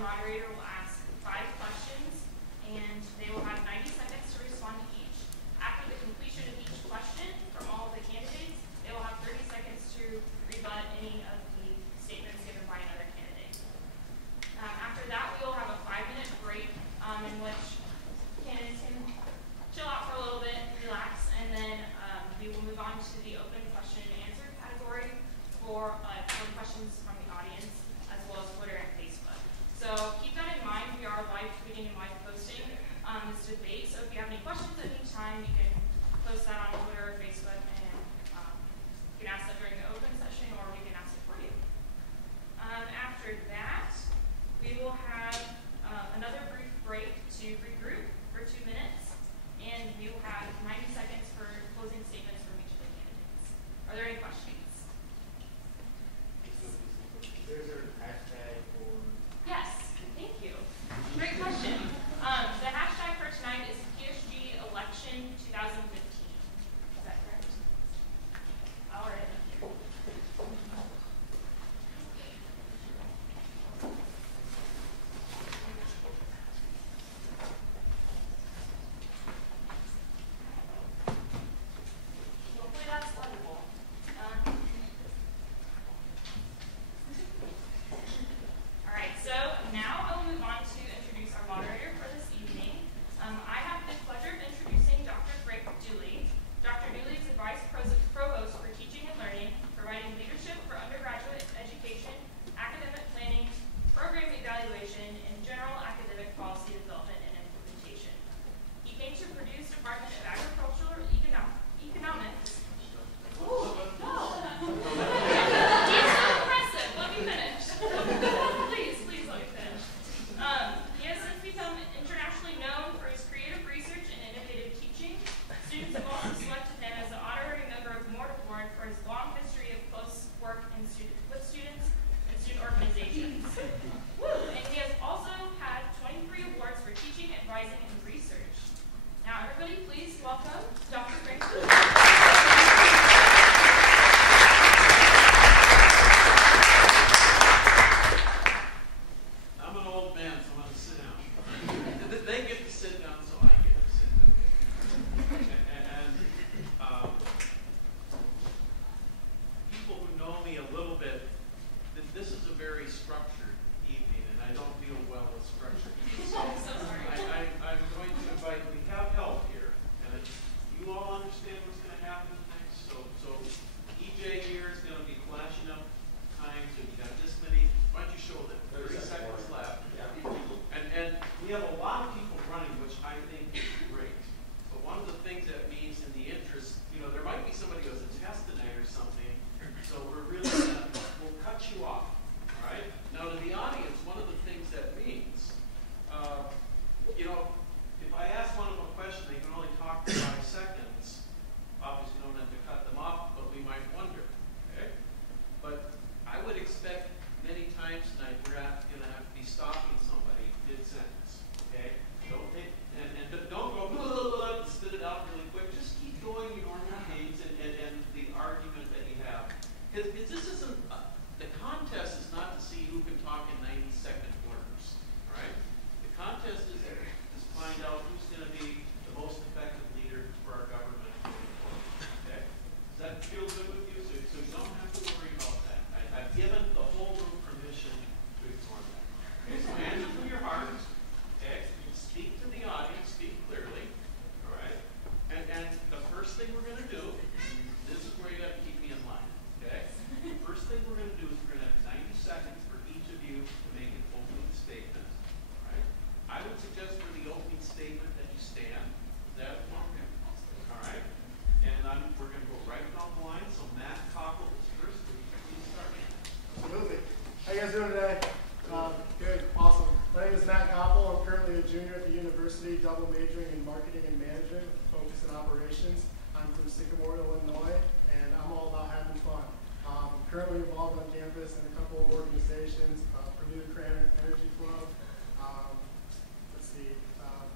moderator will ask 5 questions, and they will have 90 seconds to respond to each. After the completion of each question from all of the candidates, they will have 30 seconds to rebut any of the statements given by another candidate. After that, we will have a 5-minute break in which candidates can chill out for a little bit, relax, and then we will move on to the open question and answer category for questions from the audience, as well as Twitter and Facebook. So keep that in mind. We are live tweeting and live posting this debate. So if you have any questions at any time, you can post that on Twitter or Facebook, and you can ask that during the open session, or we can ask it for you. After that, we will have another brief break to regroup for 2 minutes, and we will have 90 seconds for closing statements from each of the candidates. Are there any questions? Is there a hashtag for? Yes, thank you. Great question. The hashtag for tonight is PSG Election 2015. Is that correct? All right. Hopefully that's legible. All right, so now I will move on to introduce our moderator for this evening. I have the pleasure of introducing Dr. Frank Dooley. Dr. Dooley is the Vice Provost for Teaching and Learning, providing leadership for undergraduate education, academic planning, program evaluation, and general academic policy development and implementation. He came to Purdue's Department of Agricultural Economics. Ooh, no. He's so impressive. Let me finish. Please let me finish. He has since become internationally known for his creative research and innovative teaching. Students have also selected him as the honorary member of Mortar Board for his long history of close work with students and student organizations. Woo! And he has also had 23 awards for teaching, advising, and research. Now, everybody, please welcome Dr. Frank Dooley. I'm an old man, so I'm going to sit down. They get to sit down, so I get to sit down. And people who know me a little bit, this is a very structured evening, and I don't deal well with structured evenings. So I'm going to invite, we have help here, and you all understand what's going to happen next. So EJ here is going to be flashing up times, and you got this many. Why don't you show them? 30 seconds left. And we have a lot of people running, which I think is great. But one of the things that means in the interest, there might be somebody who has a test tonight or something, so we're really we'll cut you off. All right? Now to the audience, one of the things that means, if I ask one of them a question, they can only talk for 5 seconds. Obviously, don't have to cut them off, but we might wonder. Okay? But I would expect many times tonight we're going to have to be stopping somebody mid-sentence. Okay? Don't take don't go and spit it out really quick. Just keep going your normal cadence and the argument that you have. Because this isn't the contest is not to see who can talk in 90-second words. All right? The contest is to find out who's going to be the most effective leader for our government moving forward. Okay? Does that feel good with you? So you don't have to worry about that. I've given the whole room permission to ignore that. Okay? So answer from your heart. Okay? Speak to the audience. Speak clearly. All right? And the first thing we're going to do, this is where you got to keep me in line. Okay? The first thing we're going to do is we're going to have 90 seconds for each of you to make an opening statement. All right? I would suggest for the opening statement that you stand. Is that okay? All right? And we're going to go right down the line. So Matt Cockle is first. Please start. Absolutely. How you guys doing today? Good. Awesome. My name is Matt Koppel. I'm currently a junior at the university, double majoring in marketing and management with a focus in operations. I'm from Sycamore, Illinois, and I'm all about having fun. I'm currently involved on campus in a couple of organizations, Purdue Energy Club,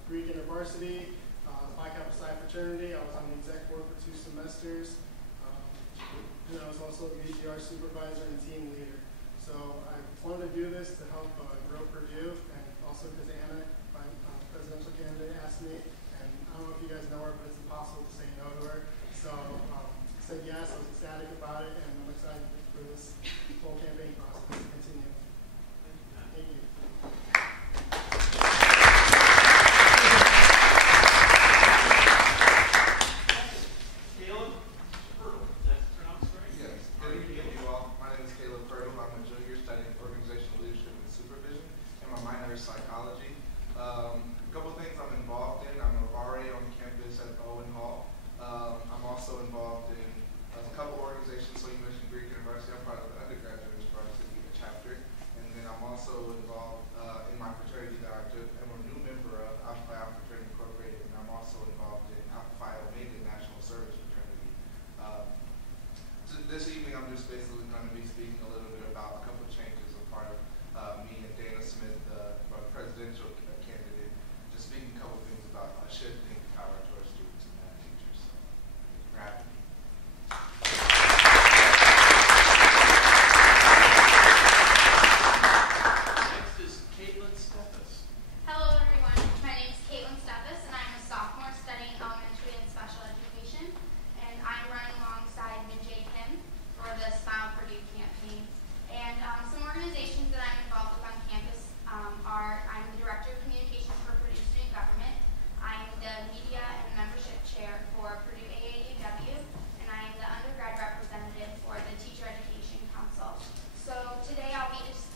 Greek InterVarsity, Phi Kappa Psi fraternity. I was on the exec board for 2 semesters. And I was also the VGR supervisor and team leader. So I wanted to do this to help grow Purdue minor psychology. A couple of things I'm involved in. I'm already on campus at Owen Hall. I'm also involved in a couple organizations. So you mentioned Greek University. I'm part of the undergraduate varsity chapter. And then I'm also involved in my fraternity that I am a new member of, Alpha Phi Alpha Fraternity Incorporated. And I'm also involved in Alpha Phi Omega National Service Fraternity. This evening, I'm just basically going to be speaking a little bit about a couple of changes a part of me and Dana Smith, the presidential candidate, just speaking a couple of things about shifting power to our students and math teachers. So, for having me. Next is Caitlin Steffes. Hello everyone, my name is Caitlin Steffes and I'm a sophomore studying elementary and special education, and I'm running alongside Minjae Kim for the Smile Purdue campaign. And some organizations that I'm involved with on campus are, I'm the Director of Communications for Purdue Student Government, I'm the Media and Membership Chair for Purdue AAUW, and I am the undergrad representative for the Teacher Education Council. So today I'll be just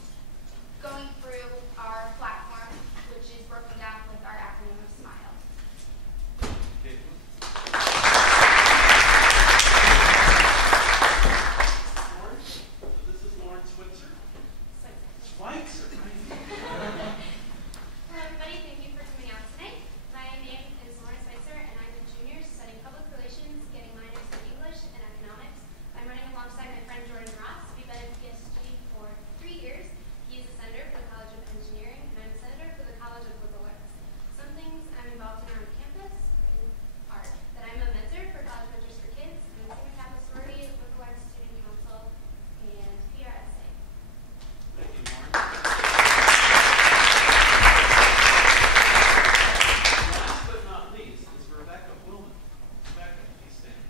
going through our platform, which is broken down with our acronym of SMILE. Caitlin. Lauren. So this is Lauren Switzer. Schweitzer. Hello everybody, thank you for coming out tonight. My name is Lauren Schweitzer and I'm a junior studying public relations, getting minors in English and economics. I'm running alongside my friend Jordan Ross. We've been at PSG for 3 years. He is a senator for the College of Engineering and I'm a senator for the College of Liberal Arts. Some things I'm involved in on campus are that I'm a mentor for College Mentors for Kids, I'm a senior Catholic sorority, Liberal Arts Student Council, and PRSA. Thank you, Lauren. Last but not least is Rebecca Willman. Rebecca, please stand.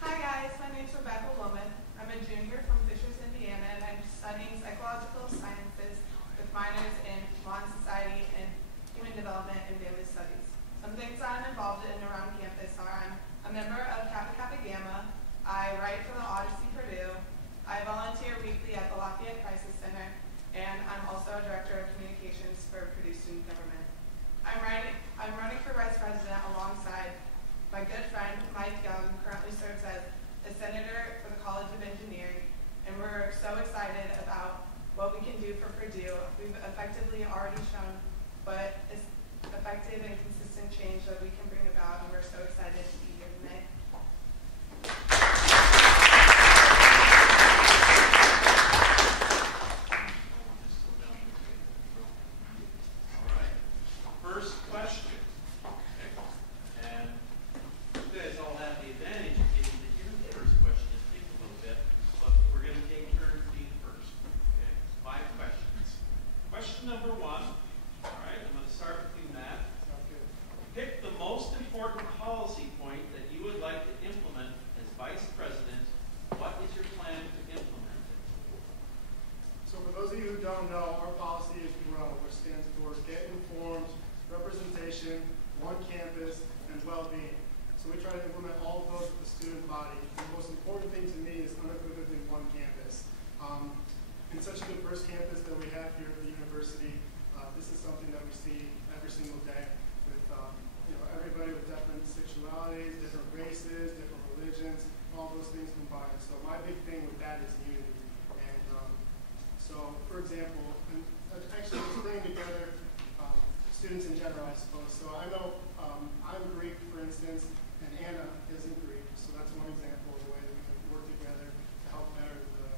Hi guys, my name's Rebecca Woolman. I'm a junior from Fishers, Indiana, and I'm studying psychological sciences with minors in law and society and human development and family studies. Some things I'm involved in around campus are I'm a member of Kappa Kappa Gamma, I write for the Odyssey Purdue, I volunteer weekly at the Lafayette Crisis Center, and I'm also a director of communications for Purdue Student Government. I'm running for vice president alongside my good friend Mike Young, who currently serves as a senator for the College of Engineering, and we're so excited about what we can do for Purdue. We've effectively already shown what is effective and consistent change that we can bring about, and we're so excited to be here tonight. All right. First question. Okay. And you guys all have the advantage of getting to hear the first question and think a little bit, but we're going to take turns being first. Okay. 5 questions. Question number 1. All right. I'm going to start with you, Matt. Sounds good. Pick the most important policy point that you would like to implement as vice president. What is your plan to implement it? So for those of you who don't know, our policy is GROW, which stands for Get Informed, Representation, One Campus, and Well-Being. So we try to implement all of those with the student body. The most important thing to me is unequivocally one campus. In such a diverse campus that we have here at the university, this is something that we see every single day with everybody with different sexualities, different races, different religions, all those things combined. So my big thing with that is unity. And so, for example, actually let's bring together students in general, I suppose. So I know I'm Greek, for instance, and Anna isn't Greek. So that's one example of the way that we can work together to help better the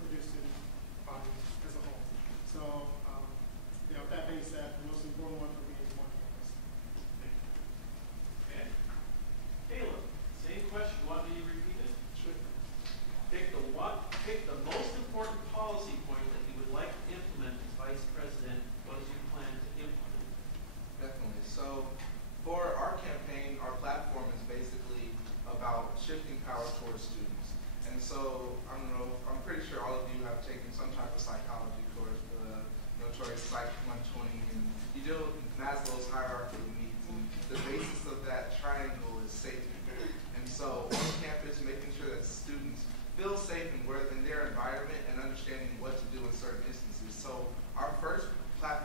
Purdue student body as a whole. So, with that being said, the most important one for me is one campus. Thank you. Okay. Caleb, same question. Want me to repeat it? Sure. Pick the most important policy point that you would like to implement as vice president. What is your plan to implement? Definitely. So for our campaign, our platform is basically about shifting power towards students. And so I don't know, I'm pretty sure all of you have taken some type of psychology course, the notorious Psych 120, and you deal with Maslow's hierarchy of needs. And the basis of that triangle is safety. And so on campus, making sure that students feel safe in their environment and understanding what to do in certain instances. So our first platform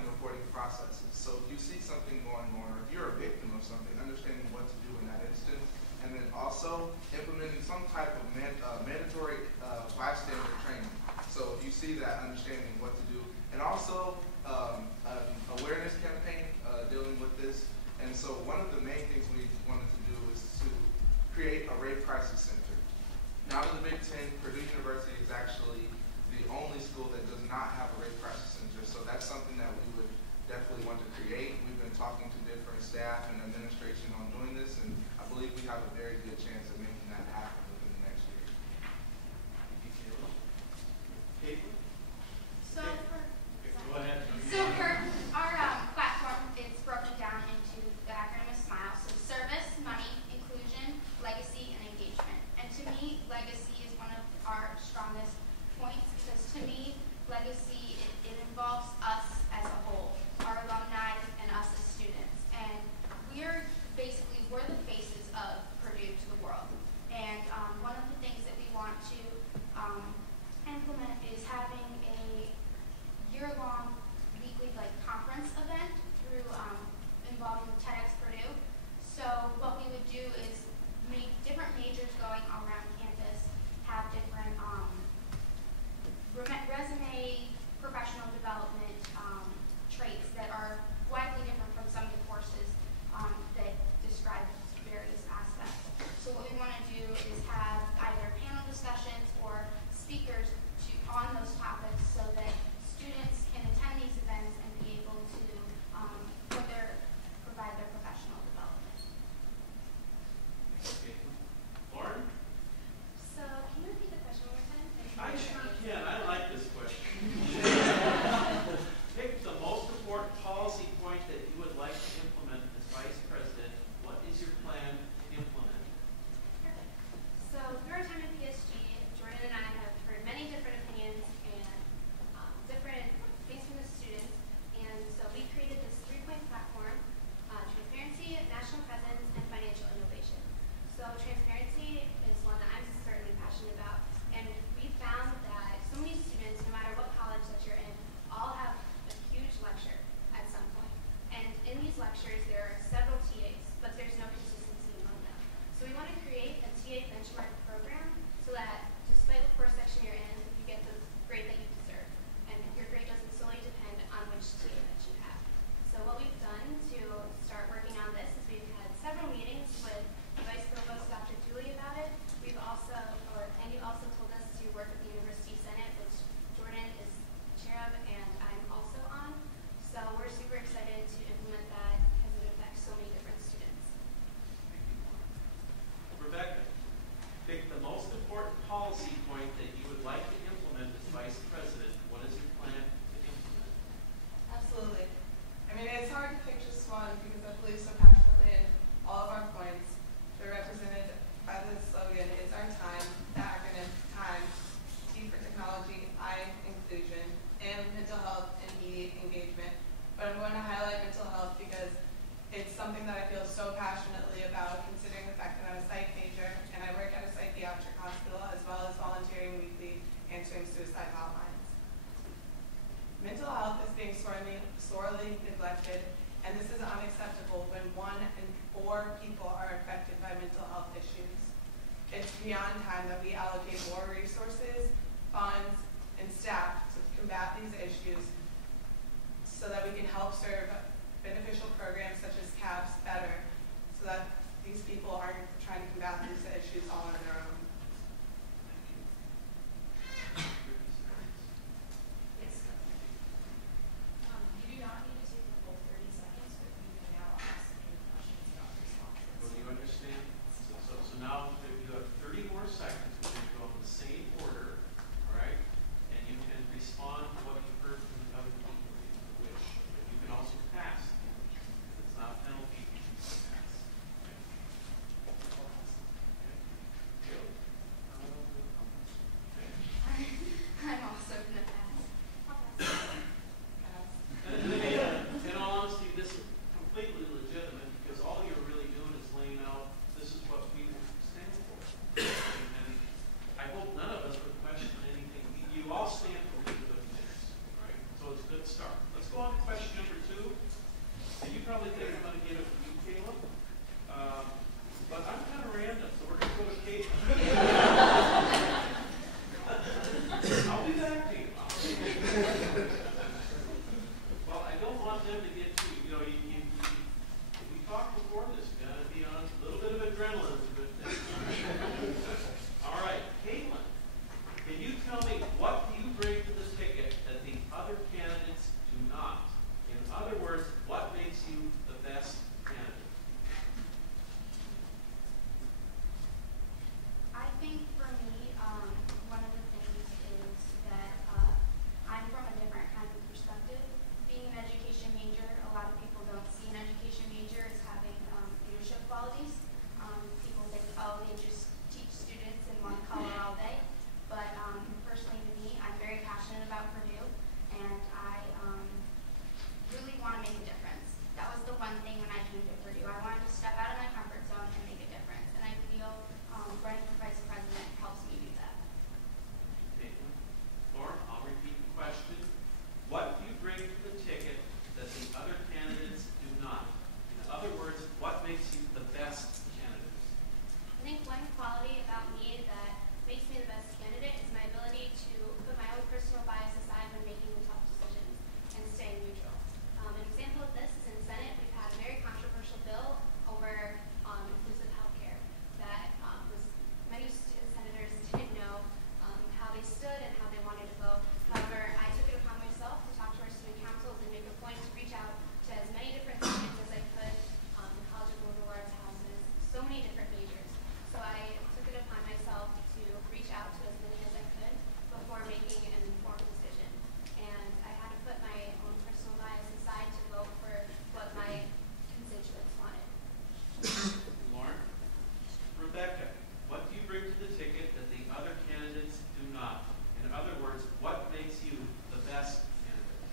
streamlining reporting processes. So if you see something going on, or if you're a victim of something, understanding what to do in that instance, and then also implementing some type of mandatory bystander training. So if you see that, understanding what to do, and also an awareness campaign dealing with this. And so one of the main things we wanted to do is to create a rape crisis center. Now in the Big Ten, Purdue University is actually the only school that does not have a rape crisis center. So that's something that we would definitely want to create. We've been talking to different staff and administration on doing this, and I believe we have a very good chance of making that happen within the next year. Caitlin? So for Go ahead. our platform, it's broken down into the acronym of SMILE. So service, money, inclusion, legacy, and engagement. And to me, legacy is one of our strongest points because to me, legacy, it involves us as a whole, our alumni and us as students. And we're the faces of Purdue to the world. And one of the things that we want to implement is having a year-long weekly conference event through involving TEDx Purdue. So what we would do is make different majors going around campus have different resume, professional development traits that are widely different from some of the courses that describe various aspects. So what we want to do is have either panel discussions or speakers on those topics so that students can attend these events and be able to provide their professional development. Okay. Lauren? So, can you repeat the question one more time? I sure can. I like this question. Pick the most important policy point that you would like to implement as vice president. What is your plan to implement? Perfect. So, through our time at PSG, Jordan and I have heard many different opinions and different things from the students. And so we created this 3-point platform, transparency, national presence, and financial innovation. So transparency is one that I'm certainly passionate about. And we found that so many students, no matter what college that you're in, all have a huge lecture at some point. And in these lectures, there are several TAs, but there's no consistency among them. So we want to create a TA benchmark program so that despite what course section you're in, you get the grade that you deserve. And your grade doesn't solely depend on which TA that you have. So what we've done to start working on this is we've had several meetings with the Vice Provost, Dr. Dooley, about it. We've also, and you also told us to work with the University Senate, which Jordan is chair of and I'm also on. So we're super excited to implement that because it affects so many different students. Rebecca, pick the most important policy point that you would like to implement as vice president. What is your plan to implement? Absolutely. I mean, it's hard to pick just one because I believe so passionately in all of our points. They're represented by the slogan, "It's our time," the acronym TIME, T for technology, I inclusion, M mental health, and E engagement. But I'm going to highlight mental health because it's something that I feel so passionately about, considering the fact that I'm a psych major and I work at a psychiatric hospital as well as volunteering weekly answering suicide hotlines. Mental health is being sorely neglected, and this is unacceptable when 1 in 4 people are affected by mental health issues. It's beyond time that we allocate more resources, funds, and staff to combat these issues so that we can help serve beneficial programs such as CAPS better so that these people aren't trying to combat these issues all on their own. Yes. You do not need to take the full 30 seconds, but you can now ask any questions about responses. Well, do you understand? So now you have 30 more seconds. We're going to go in the same order, all right? And you can respond to what you've heard from the other people if you wish. But you can also pass. If it's not a penalty, you can pass. Okay. them to get to, we talked before this, gotta be on a little bit of adrenaline is a good thing. All right, Caitlin, can you tell me what do you bring to the ticket that the other candidates do not? In other words, what makes you the best candidate? I think for me, one of the things is that I'm from a different kind of perspective. Being an education major, a lot of people don't see an education major as having leadership qualities. People think, oh, they just teach students and want to color all day. But personally to me, I'm very passionate about Purdue, and I really want to make a difference. That was the one thing when I came to Purdue. I wanted to step out of my comfort zone and make a difference. And I feel running for vice president helps me do that. Caitlin, Lauren, I'll repeat the question. What do you bring to the ticket that the other candidates do not? In other words, what makes you the best candidate? I think one quality about me that makes me the best candidate is my ability to put my own personal bias aside when making the tough decisions and stay neutral. An example of this is in Senate, we've had a very controversial bill over inclusive health care that was many senators didn't know how they stood and how they wanted to vote. However, I took it upon myself to talk to our student councils and make a point to reach out to as many different students as I could. The College of Liberal Arts houses so many different majors. So I took it upon myself to reach out to as many as I could before making an informed decision. And I had to put my own personal bias aside to vote for what my constituents wanted. Lauren, Rebecca, what do you bring to the ticket that the other candidates do not? In other words, what makes you the best candidate?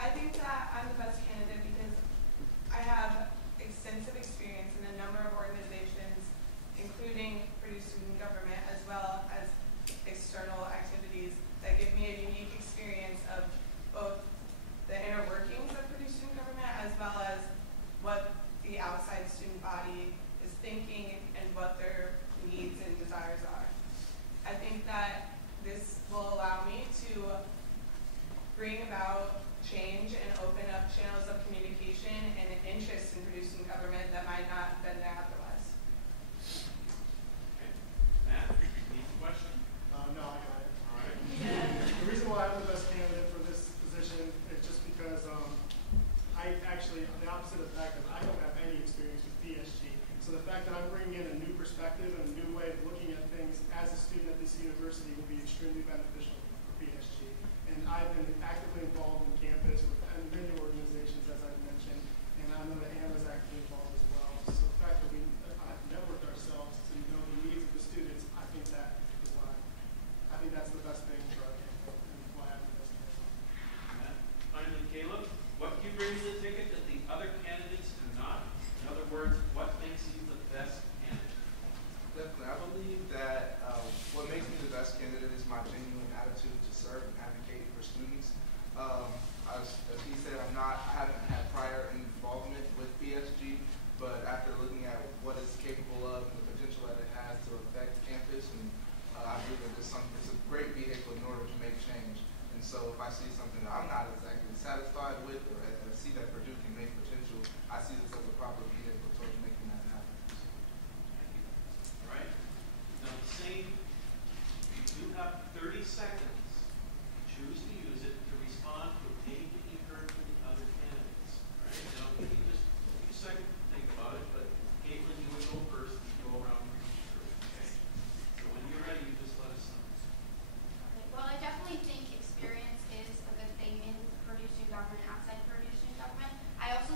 I think that I'm the best candidate because I have extensive experience in a number of organizations, including Purdue student government, as well as external activities that give me a unique experience of both the inner workings of Purdue student government as well as what the outside student body is thinking and what their needs and desires are. I think that this will allow me to bring about change and open up channels of communication and an interest in Purdue student government that might not have been there otherwise. Okay. Matt, need a question? No, I got it. All right. The reason why I'm the best candidate for this position is just because I actually, the opposite of the fact that I don't have any experience with PSG. So the fact that I'm bringing in a new perspective and a new way of looking at things as a student at this university will be extremely beneficial for PSG. And I've been actively involved on campus with many organizations, as I've mentioned, and I know that Anna's actively involved as well. So the fact that we networked ourselves to know the needs of the students, I think that is why. I think that's the best thing for our campaign and why I'm the best candidate. Matt, finally, Caleb, what do you bring to the ticket that the other candidates do not? In other words, what makes you the best candidate? Definitely. I believe that what makes me the best candidate is my genuine attitude to serve and advocate for students. As he said, I haven't had prior involvement with PSG, but after looking at what it's capable of and the potential that it has to affect campus, and I believe that it's a great vehicle in order to make change. And so if I see something that I'm not exactly satisfied with, or I see that Purdue can make potential, I see this as a proper vehicle towards making that happen. Thank you. All right. Now, the same, you do have 30 seconds. Choose to use it to respond to anything you heard from the other candidates. All right. Now, you can just take a second to think about it, but Caitlin, you would go first and go around and read through. Okay. So when you're ready, you just let us know. Okay, well, I definitely think experience is a good thing in Purdue student government, outside Purdue student government. I also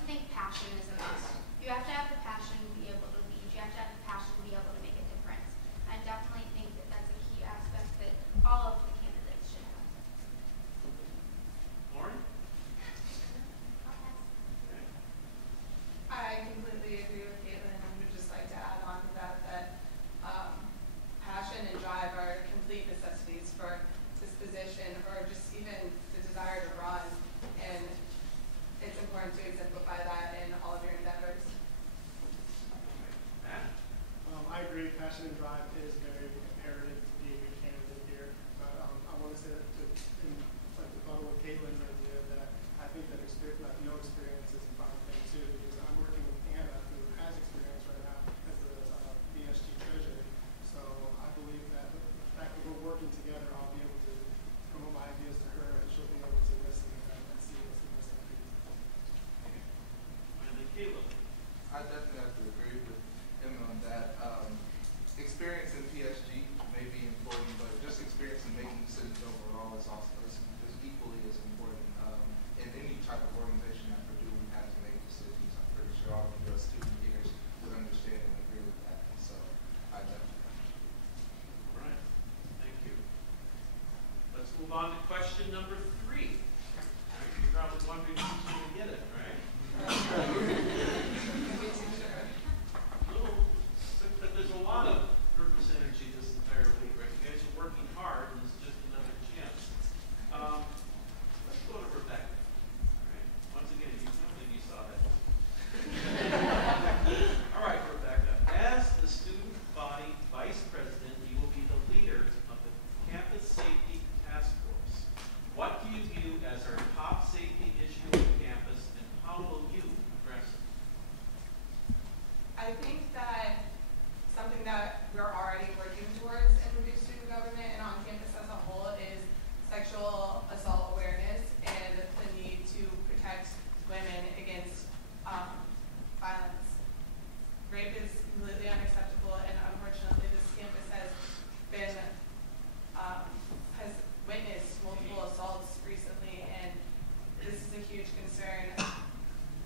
concern,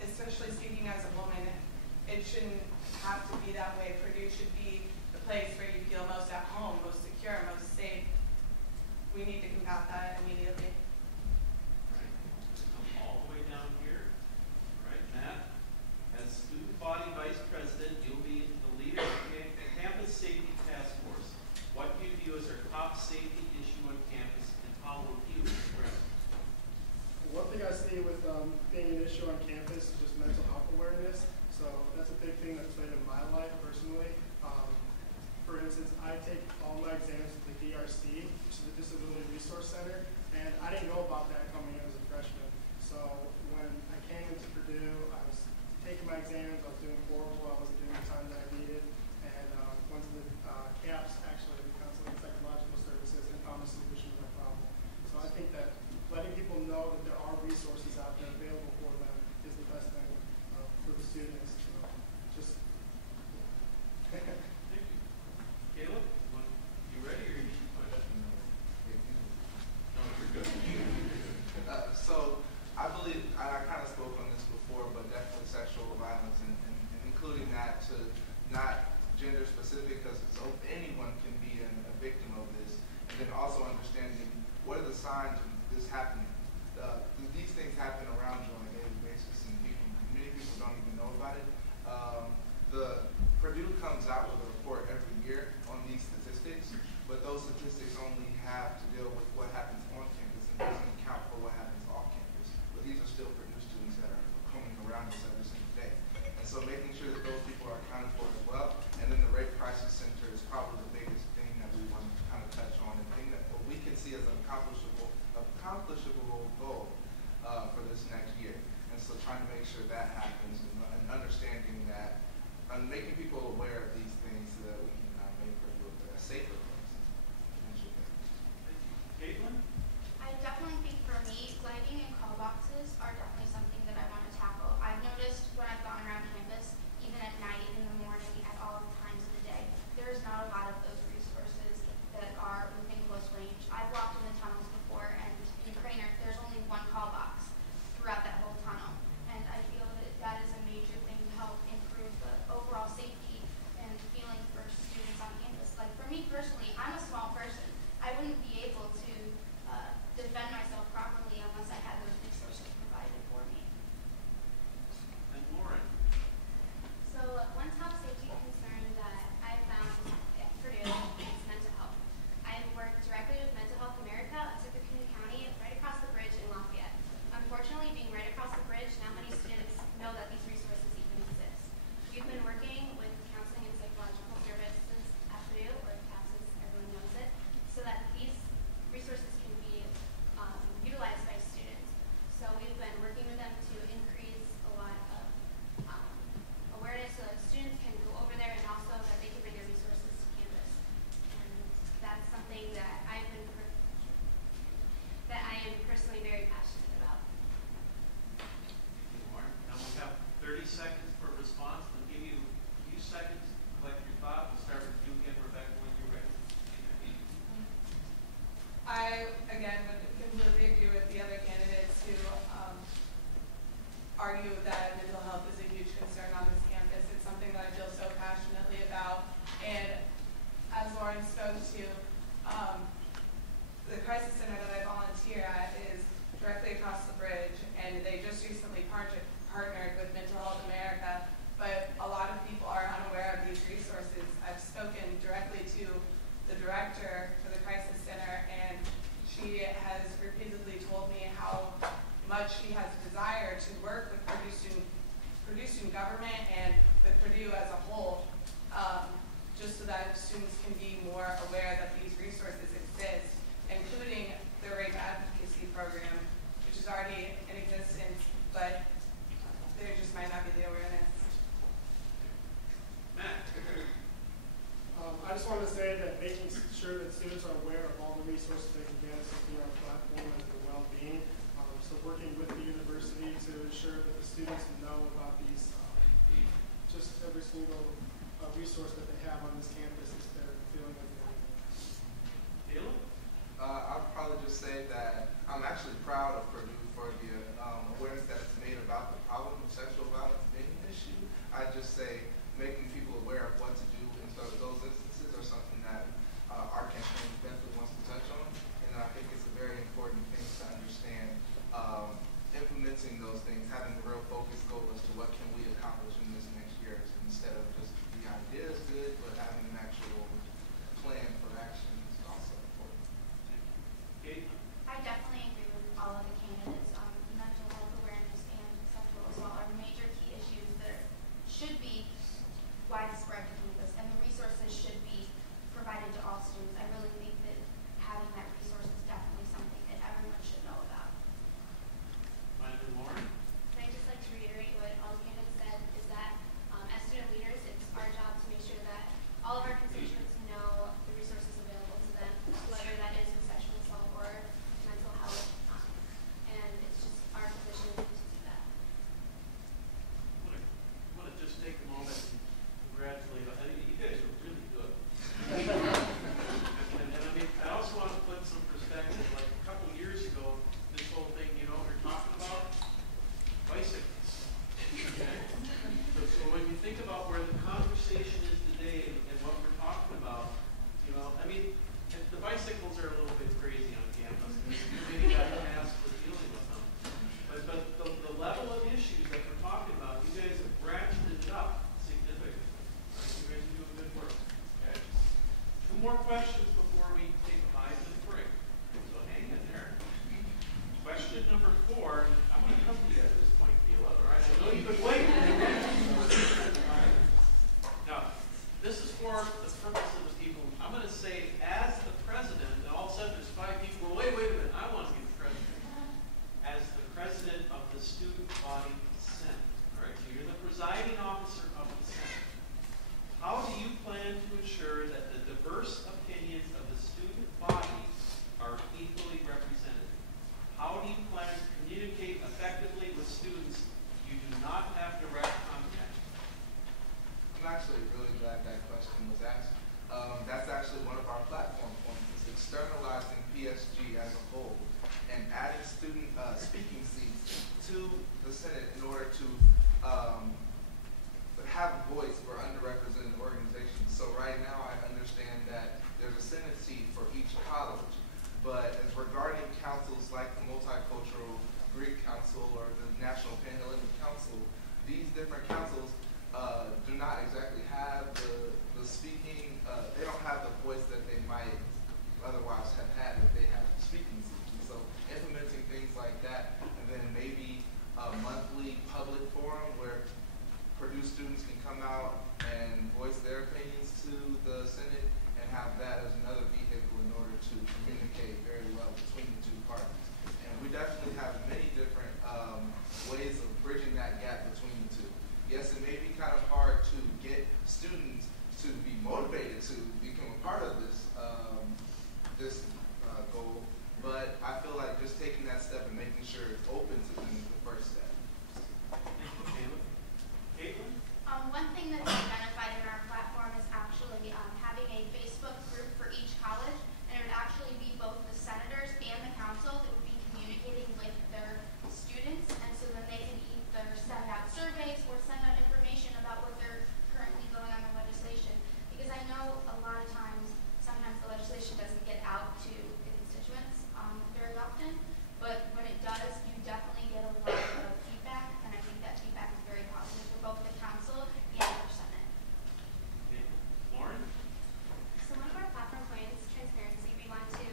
especially speaking as a woman, it shouldn't have to be that way. Purdue should be the place where you feel most at home, most secure, most safe. We need to combat that immediately. Right. Come all the way down here. Right, Matt. As student body vice president, you'll be the leader of the campus safety task force. What do you view as our top safety issue on campus, and how will you address it? One thing I see with being an issue on campus is just mental health awareness. So that's a big thing that's played in my life personally. For instance, I take all my exams at the DRC, which is the Disability Resource Center, and I didn't know about that coming in as a freshman. So when I came into Purdue, I was taking my exams, I was doing horrible, I wasn't doing the time that I needed, and went to the CAPS, actually, the Counseling and Psychological Services, and found a solution to my problem. So I think that letting people know that there are resources out there available for them is the best thing for the students. So just Thank you. Caleb, you ready or you need a question? No, you're good. So I believe, I kind of spoke on this before, but definitely sexual violence and including that to not gender specific, because anyone can be a victim of this. And then also understanding what are the signs of this happening. These things happen around you on a daily basis, and many people don't even know about it. The Purdue comes out with a report every year on these statistics, but those statistics only have to deal with what happens on campus and doesn't account for what happens off campus. But these are still Purdue students that are coming around us every single day. And so making sure that those people are accounted for as well. And then the Rape Crisis Center is probably the biggest thing that we want to kind of touch on, and thing that what we can see as an accomplishable goal for this next year. And so trying to make sure that happens, and understanding that, and making people aware of these things so that we can make Purdue a safer place. Caitlin? I definitely think for me, lighting and call boxes are definitely something that I want to tackle. I've noticed when I've gone around campus, even at night, in the morning, at all times of the day, there's not a lot of those resources that are within close range. I've walked in the tunnels before, and in Craner, there's only one call box throughout that whole tunnel. And I feel that that is a major thing to help improve the overall safety and feeling for students on campus. Like for me personally, I'm a small person. I wouldn't be able to defend myself properly unless I had those resources provided for me. And Lauren? So one top safety concern that I found at Purdue is mental health. I work directly with Mental Health America at Tippecanoe County, right across the bridge in Lafayette. Unfortunately, being right across the bridge, not many students know that these resources even exist. We've been working with Counseling and Psychological Services at Purdue, or CAPS as everyone knows it, so that these resources can be utilized by students. So we've been working with them to increase a lot of awareness so that students can go over there, and also that they can bring their resources to campus. And that's something that I am personally very passionate about. Lauren? Now we have 30 seconds for a response. We'll give you a few seconds to collect your thought. We'll start with you again, Rebecca, when you're ready. I, again, would completely agree with the other candidates who argue that mental health is a huge concern on this campus. It's something that I feel so passionately about. And as Lauren spoke to, the crisis center that I volunteer at is directly across the bridge, and they just recently partnered with Mental Health America, but a lot of people are unaware of these resources. I've spoken directly to the director for the crisis center, and she has repeatedly told me how much she has a desire to work with Purdue student government and with Purdue as a whole, just so that students can be more aware that these resources exist, including the rape advocacy program, which is already in existence, but there just might not be the awareness. Matt? I just want to say that making sure that students are aware of all the resources they can get assisting our platform and their well-being. So working with the university to ensure that the students know about these, just every single resource that they have on this campus instead of feeling like they're Caleb? I'll probably just say that I'm actually proud of Purdue for the awareness that it's those things, having a real focused goal as to what can we accomplish in this next year, instead of just the idea is good, but having an actual plan for action is also important. Kate? I definitely agree with all of the candidates. Mental health awareness and sexual assault are major key issues that should be widespread to campus, and the resources should be provided to all students. I really think that having that resource is definitely something that everyone should know about. Finally, Lauren? And I'd just like to reiterate what all the candidates said, is that as student leaders, it's our job to make sure that all of our constituents know the resources available to them, whether that is with sexual assault or mental health. And it's just our position to do that. I want to just take a moment and congratulate. I think you guys are really good. and I mean, I also want to put some perspective. Like a couple years ago, this whole thing, you know, we're talking about bicycles. Okay? So when you think about where the conversation is today and what we're talking about, you know, I mean, the bicycles are a little bit crazy on campus. And this committee got tasked with dealing with them. But the level of issues that we're talking about, you guys have ratcheted it up significantly. Right? You guys are doing good work. Okay? Two more questions before we take a 5-minute break. So hang in there. Question number 4. I'm going to come to you at this point, Sheila. All right? I know you've been waiting. All right. Now, this is for the purpose of the people. I'm going to say, as the president, and all of a sudden there's 5 people. Wait a minute. I want to be the president. As the president of the student body senate. All right, so you're the presiding officer of the senate. How do you plan to ensure that the diverse opinions of the student body are equally represented? How do you plan to communicate effectively with students you do not have direct contact? I'm actually really glad that question was asked. That's actually one of our platform points, is externalizing PSG as a whole and adding student speaking seats to the Senate in order to have a voice for underrepresented organizations. So right now I understand that there's a Senate seat for each college, but as regarding councils like the Multicultural Greek Council or the National Pan-Hellenic Council, these different councils do not exactly have the speaking, they don't have the voice that they might otherwise have had if they had speaking seats. And so implementing things like that, and then maybe a monthly public forum where Purdue students can come out and voice their opinions to the Senate, and have that as another vehicle in order to communicate very well between the two parties. And we definitely have many different ways of bridging that gap between the two. Yes, it may be kind of hard to get students to be motivated to become a part of this goal, but I feel like just taking that step and making sure it's open to them is the first step. Caitlin? One thing that's identified in our platform is actually having a Facebook group for each college, and it would actually be both the senators and the council that would be communicating with their students, and so then they can either send out surveys or send out information about what they're currently going on in legislation. Because I know a lot of times, sometimes the legislation doesn't get out to the constituents very often, but when it does, you definitely get a lot of feedback, and I think that feedback is very positive for both the council and for Senate. Okay. Lauren? So one of our platform points, transparency, we want to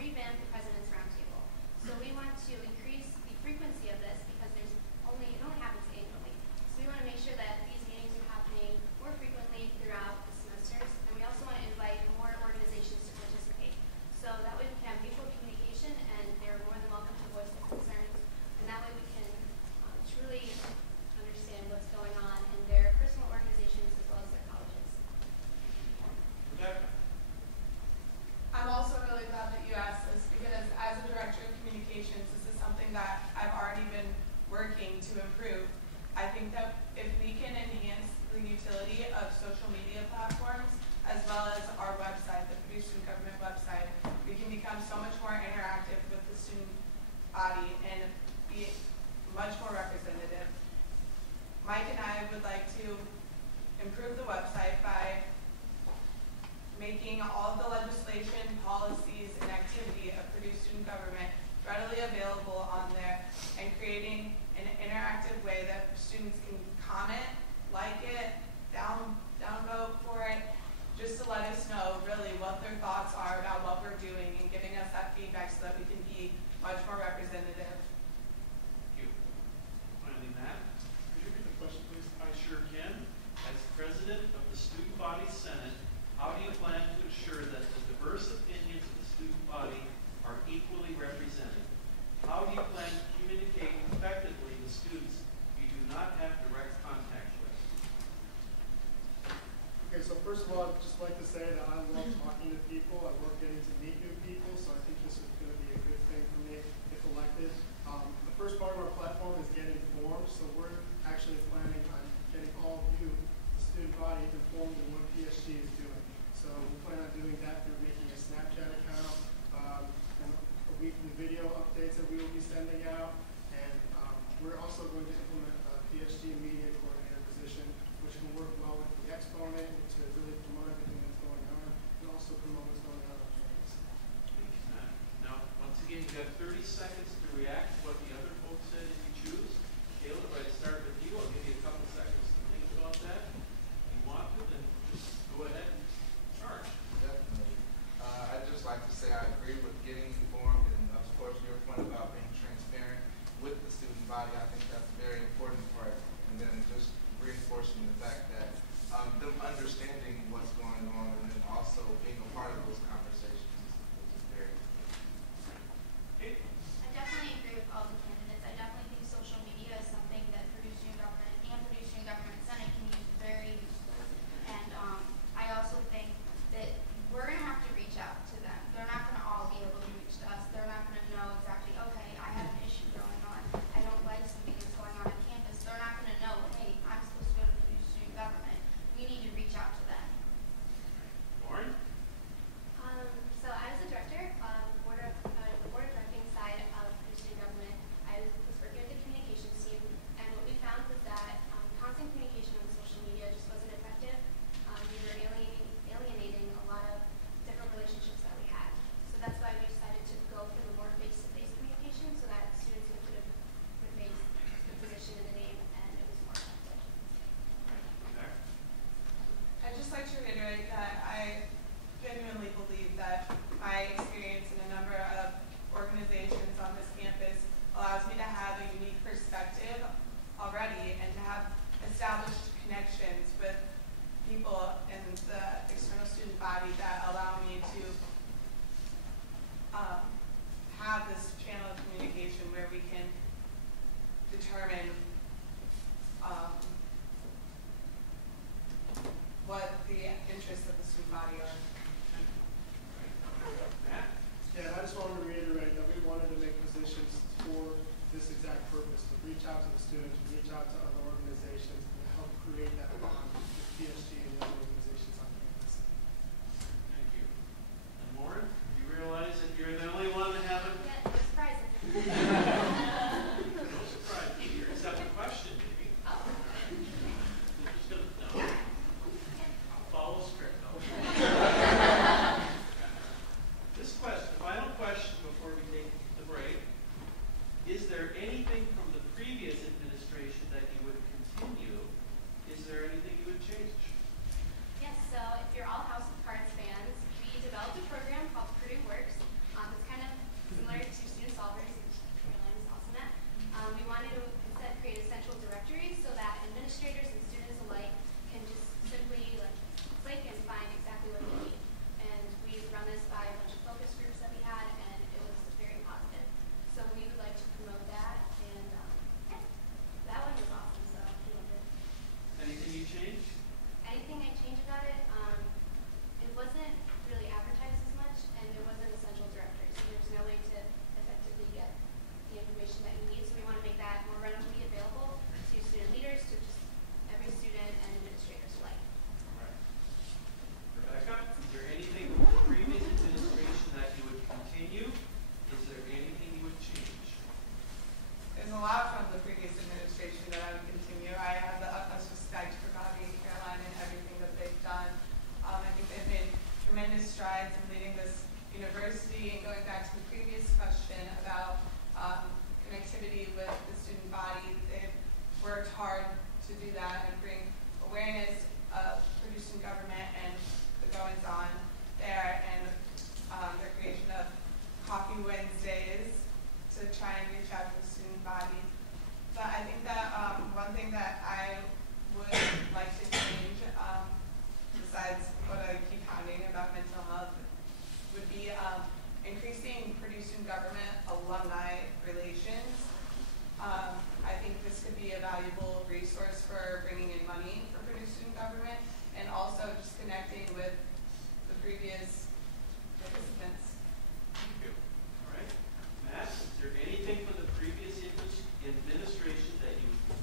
revamp the President's Roundtable. So we want to increase the frequency of this because it only happens annually. So we want to make sure that these meetings are happening more frequently throughout the semesters, and we also want to invite more organizations to participate. So that way we can have mutual communication, and they're more than welcome to voice their concerns, and that way we can truly understand what's going on in their personal organizations as well as their colleges. Rebecca? I'm also really glad that you asked this, because as a director of communications, this is something that I've already been working to improve. I think that if we can enhance the utility of social media platforms as well as our website, the Purdue Student Government website, we can become so much more interactive with the student body and be much more representative. Mike and I would like to improve the website by making all of the legislation, policies, and activity of Purdue Student Government readily available on there, and creating an so we're actually planning on getting all of you, the student body, informed in what PSG is doing. So we plan on doing that through making a Snapchat account, and weekly video updates that we will be sending out. And we're also going to implement a PSG media coordinator position, which can work well with the exponent to really promote everything that's going on, and also promote what's going on campus. Thank you, Matt. Now, once again, you have 30 seconds to react to what the other folks said if you choose. Caleb, if I start with you, I'll give you a couple seconds to think about that. If you want to, then just go ahead and charge. Definitely. I'd just like to say I agree with getting informed, and of course your point about being transparent with the student body. I think that's a very important part. And then just reinforcing the fact that them understanding what's going on, and then also being a part of those conversations is very important. Okay. I definitely agree with all the candidates. I definitely think social media is something that Purdue Student Government and Purdue Student Government Senate can use very usefully. And I also think that we're going to have to reach out to them. They're not going to all be able to reach to us. They're not going to know exactly, okay, I have an issue going on. I don't like something that's going on campus. They're not going to know, hey, I'm supposed to go to Purdue Student Government. We need to reach out to them. Lauren? So I was a director on the board of directing side of Purdue Student Government. I was working with the communications team, and what we found was that constant communication on social media just wasn't effective. We were alienating a lot of different relationships that we had. So that's why we decided to go for the more face-to-face communication, so that students could put the face, the position, and the name, and it was more effective. Back. I'd just like to reiterate that I genuinely believe that my experience in a number of organizations on this campus allows me to have a unique perspective already and to have established connections with people in the external student body that allow me to have this channel of communication where we can determine what the interests of the student body are. Matt? Yeah, and I just wanted to reiterate that we wanted to make positions for this exact purpose, to reach out to the students, reach out to other organizations, and help create that bond with PSG and the other organizations on campus. Thank you. And Lauren, you realize that you're the only one to have it? Yeah, no surprises. No surprise here, except a question, maybe. Oh. Just gonna, no. I'll follow script, though. This question, the final question before we take the break. Is there anything from the previous administration that you would continue? Is there anything you would change? Yes, so if you're all House of Cards fans, we developed a program called Purdue Works. It's kind of similar to Student Solvers, which Caroline is awesome at. We wanted to instead create a central directory so that administrators and students alike can just simply click and find exactly what they need. And we run this by a bunch of focus groups that we had, and it was very positive. So we would like to promote that, and that one was awesome, so we loved it. Anything you change? Anything I change about it, it wasn't really advertised as much, and there wasn't a central directory, so there's no way to effectively get the information that you need. So we want to make that more readily available to student leaders, to just every student and administrators alike. All right. Rebecca, is there anything from the previous administration that you would continue? Is there anything you would change? There's a lot from the previous administration that I would continue. I have the utmost respect for Bobby and Caroline and everything that they've done. I think they've made tremendous strides in leading this university, and going back to the previous question about connectivity with the student body, they've worked hard to do that and bring awareness of Purdue Student Government and the goings-on there, and their creation of Coffee Wednesdays to try and reach out to the student body. But I think that one thing that I would like to change, besides what I keep pounding about mental health, would be increasing Purdue Student Government alumni relations. I think this could be a valuable resource for bringing in money for Purdue Student Government, and also just connecting with the previous participants. Thank you. All right. Matt, is there anything from the previous administration that you would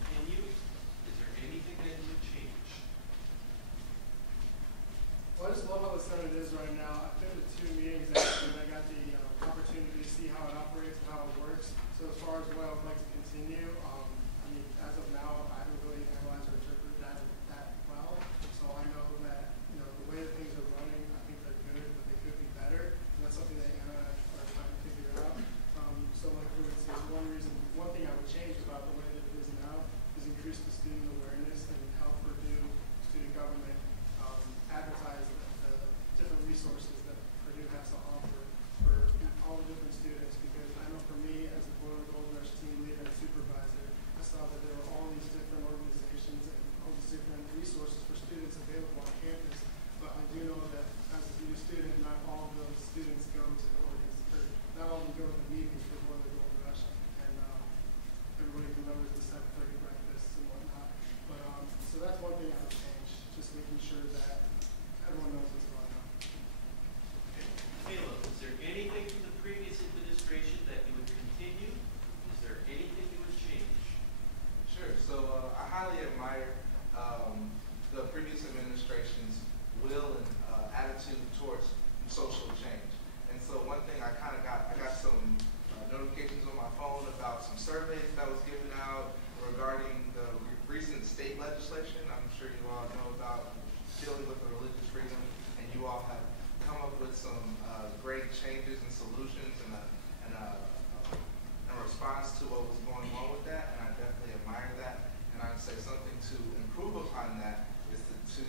admire the previous administration's will and attitude towards social change. And so one thing I got some notifications on my phone about some surveys that was given out regarding the recent state legislation. I'm sure you all know about dealing with the religious freedom, and you all have come up with some great changes and solutions and a response to what was going on with that, and I definitely admire that. And I'd say something to improve upon that is to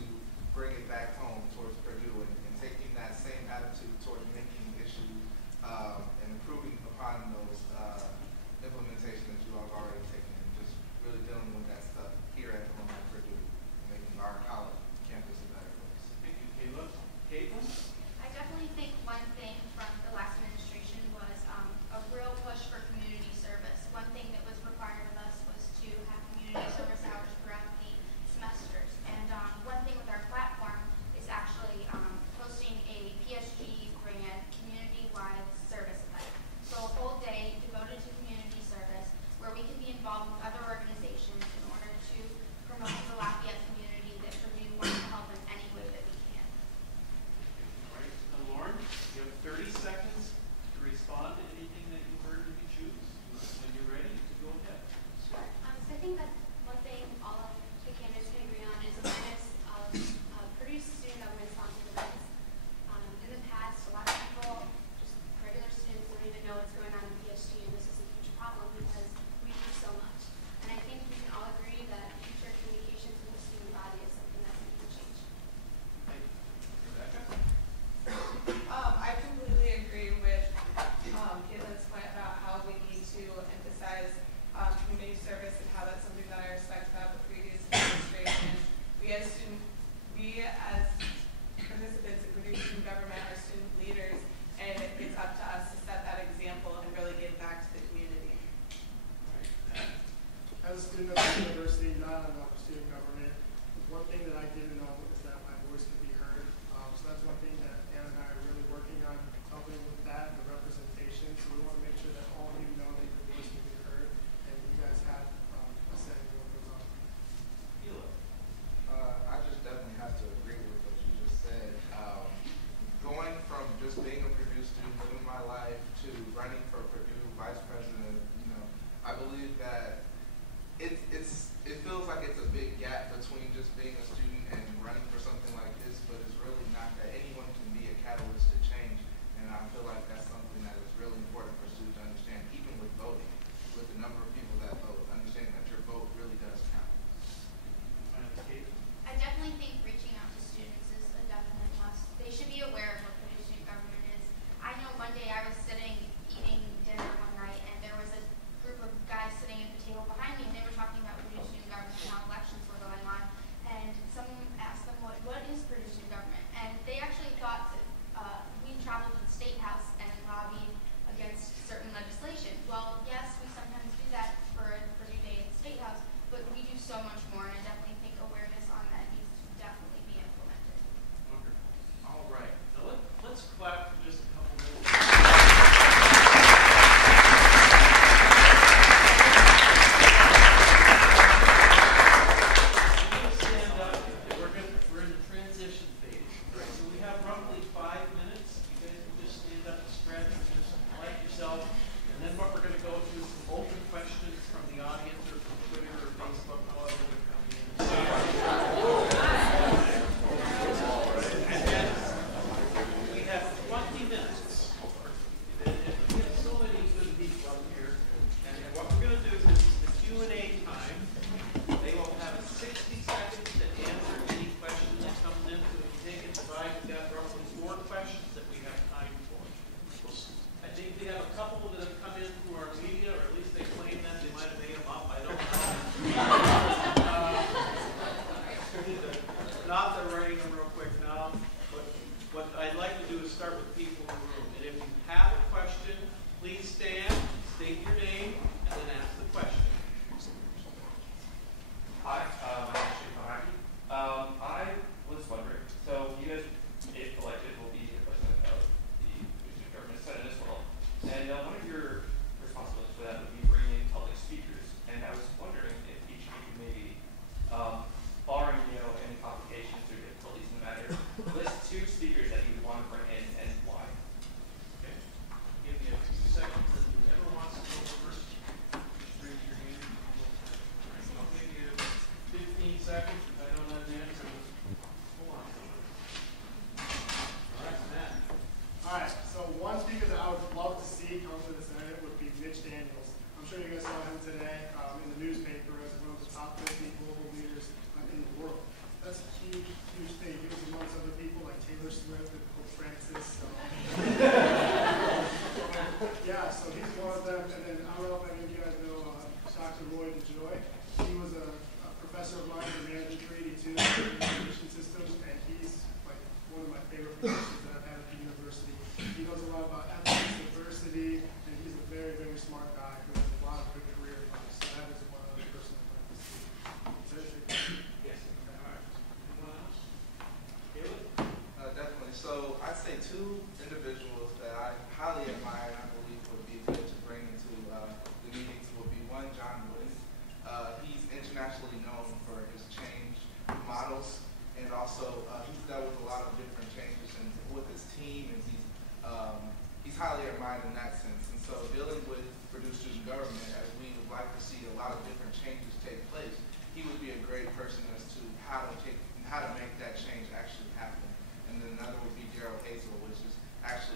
bring it back home towards Purdue and taking that same attitude towards making issues and improving upon those implementation that you all have already taken, and just really dealing with that stuff here at home at Purdue, making our college campus a better place. Thank you, Caleb. Caitlin? I definitely think one thing from the last administration was a real push for community service. One thing that was required of us was to have community service hours throughout the semesters. And one thing with our platform is actually hosting a PSG brand community-wide service event. So a whole day devoted to community service where we can be involved with other organizations in order to promote the Lafayette community that Purdue wants to help in any way that we can. All right. Now, Lauren, you have 30 seconds to respond to anything that you heard and you choose. When you're ready to go ahead. Sure. So I think that one thing all of the candidates can agree on is awareness of Purdue's student government sponsored events. In the past, a lot of people, just regular students, don't even know what's going on in PSG, and this is a huge problem because we do so much. And I think we can all agree that future communications with the student body is something that we can change. Thank you. Rebecca? I completely agree with Caitlin's point about how we need to emphasize community service and how that's something that I respect about the previous administration. We as participants in Purdue student government are student leaders, and it's up to us to set that example and really give back to the community. As a student of the university, not on student government, one thing that I didn't know is that my voice could be heard. So that's one thing that Anna and I are really working on, helping with that, the representation. So we want to make sure that all of you know that your voice can be heard, and you guys have a say in what goes on. Hila? I just definitely have to agree with what you just said. Going from just being a Purdue student, living my life, to running for Purdue vice president, I believe that it feels like it's a big gap between just being a student and running for something like this, but it's really not that. Anyone can be a catalyst to change, and I feel like that's something that is really important for students to understand, even with voting, with the number of people that vote, understanding that your vote really does count. Caitlin? I definitely think reaching out to students is a definite must. They should be aware of what Purdue student government is. I know one day I was sitting eating dinner one night, and there was a group of guys sitting at the table behind me, and they were talking about Purdue student government and how elections were going on. And someone asked them, what is Purdue student government? And they actually thought that we traveled to the State House and lobbied against certain legislation. Well, yes, we sometimes do that for Purdue Day at the State House, but we do so much more, and I definitely think awareness on that needs to definitely be implemented. Wonderful. All right. Now let's clap for just a couple minutes. We're in the transition phase, right? So we have roughly 5 minutes. You guys can just stand up and stretch and just like yourself. And then what we're going to go to is some open questions from the audience or from Twitter or Facebook, however they're coming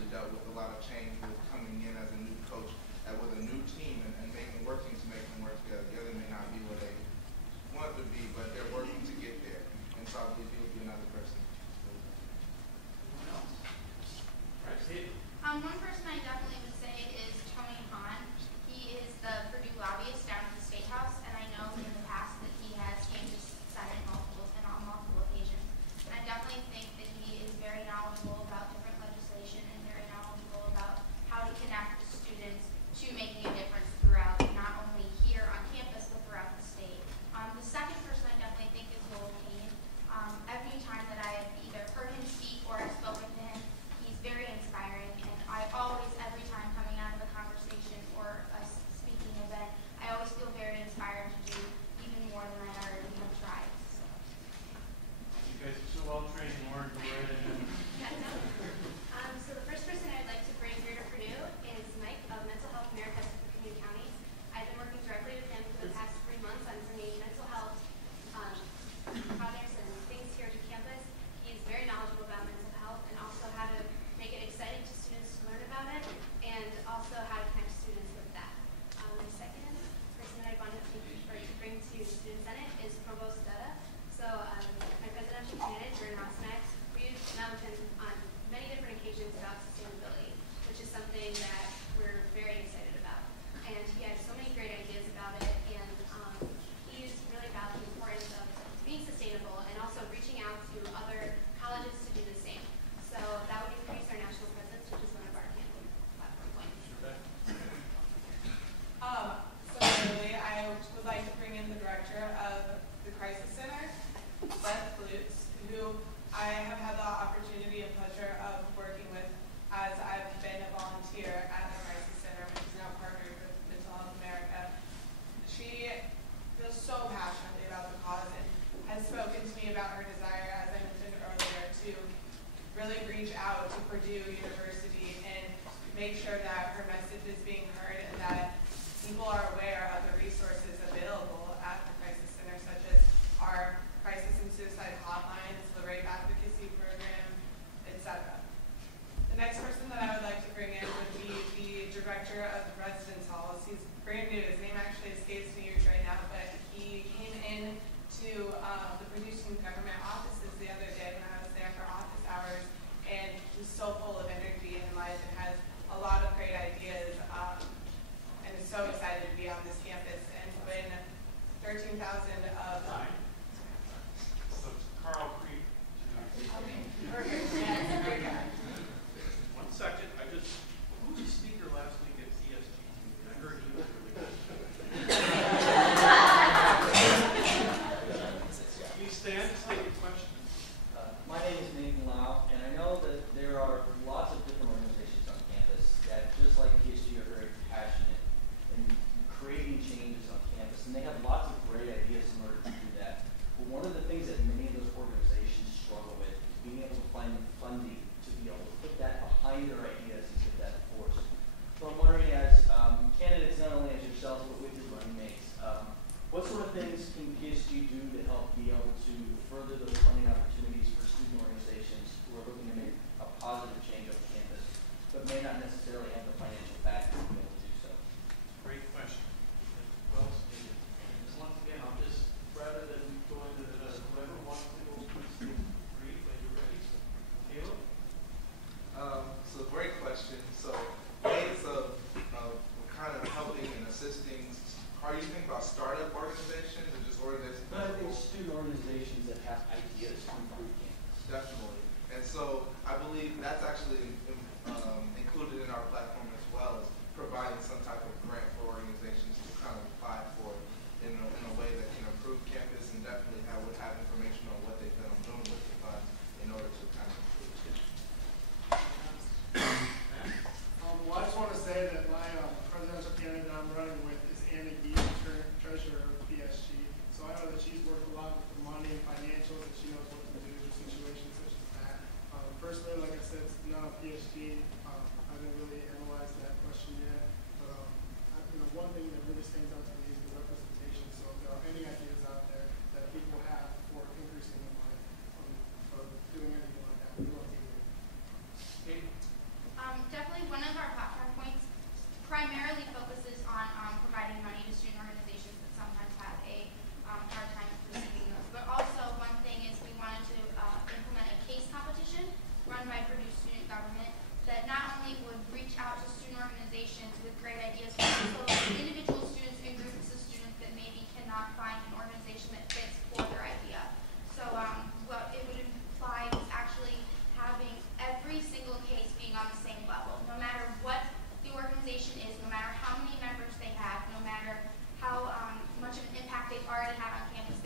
actually dealt with a lot of change with coming in as a new coach and with a new team and working to make them work together. The other may not be what they want to be, but they're working to get there. And so I believe he will be another person. Anyone else? All right, Steve. One person I definitely would say is Tony Hahn. He is the Purdue lobbyist down at the State House, and I know in the past that he has came to Senate on multiple occasions. And I definitely think that he is very knowledgeable about different legislation and very knowledgeable about how to connect students to making a difference throughout, not only here on campus, but throughout the state. The second person I definitely think is Lowell Kane. Every time that I have either heard him speak or I've spoken to him, he's very inspiring, and I always, every time coming out of a conversation or a speaking event, I always feel very inspired to do even more than I already have tried. So. You guys are so well trained, Lauren. Go right ahead. So the first person I'd like to bring here to Purdue is Mike of Mental Health America for Community Counties. I've been working directly with him for the past 3 months on bringing mental health projects and things here to campus. He is very knowledgeable about mental health and also how to make it exciting to students to learn about it, and also how to connect students with that. The second person that I wanted to bring to the Student Senate is Provost Dutta. So my presidential candidate, Jordan Ross, and I, we've met with him on many different occasions about sustainability, which is something that we're very excited about. And he has so many great ideas about it, and he's really about the importance of being sustainable and also reaching out to other colleges to do the same. So that would increase our national presence, which is one of our campaign platform points. Similarly, I would like to bring in the director of the Crisis Center, Beth Lutz, who I have had the opportunity and pleasure of working with as I've been a volunteer at the Crisis Center, which is now partnered with Mental Health America. She feels so passionately about the cause and has spoken to me about her desire, as I mentioned earlier, to really reach out to Purdue University and make sure that her message is being heard and that people are aware of the resources available at the Crisis Center, such as our crisis and suicide hotlines, the rape advocacy program, etc. The next person that I would like to bring in would be the director of the residence halls. He's brand new. His name actually escapes me right now, but he came in to the Purdue Student Government offices the other day when I was there for office hours, and he's so full of energy and life and has a lot of great ideas, and is so excited to be on this campus. And when 13,000 of So it's Carl Creek. okay, perfect. Yes, great guy. 1 second. Who was the speaker last week at CSG? I heard he was really good. Please stand and state your question. My name is Nathan Lau, and I know that there are lots of different organizations on campus that, just like PSG, are very passionate in creating changes on campus, and they have lots of great ideas in order to do that. But one of the things that many of those organizations struggle with is being able to find the funding to be able to put that behind their ideas and get that force. So I'm wondering, as candidates, not only as yourselves, but with your running mates, what sort of things can PSG do to help be able to further those funding opportunities for student organizations who are looking to make a positive change on campus, but may not necessarily have the financial backing to be able to do so? Great question. Well stated. And once again, I'll just, rather than go into whoever wants to go through brief when you're ready. Caleb? So great question. So ways of kind of helping and assisting. Are you thinking about startup organizations or just organizations? But I think student organizations that have ideas to improve campus. Definitely. And so I believe that's actually included in our platform as well, as providing some type of grant for organizations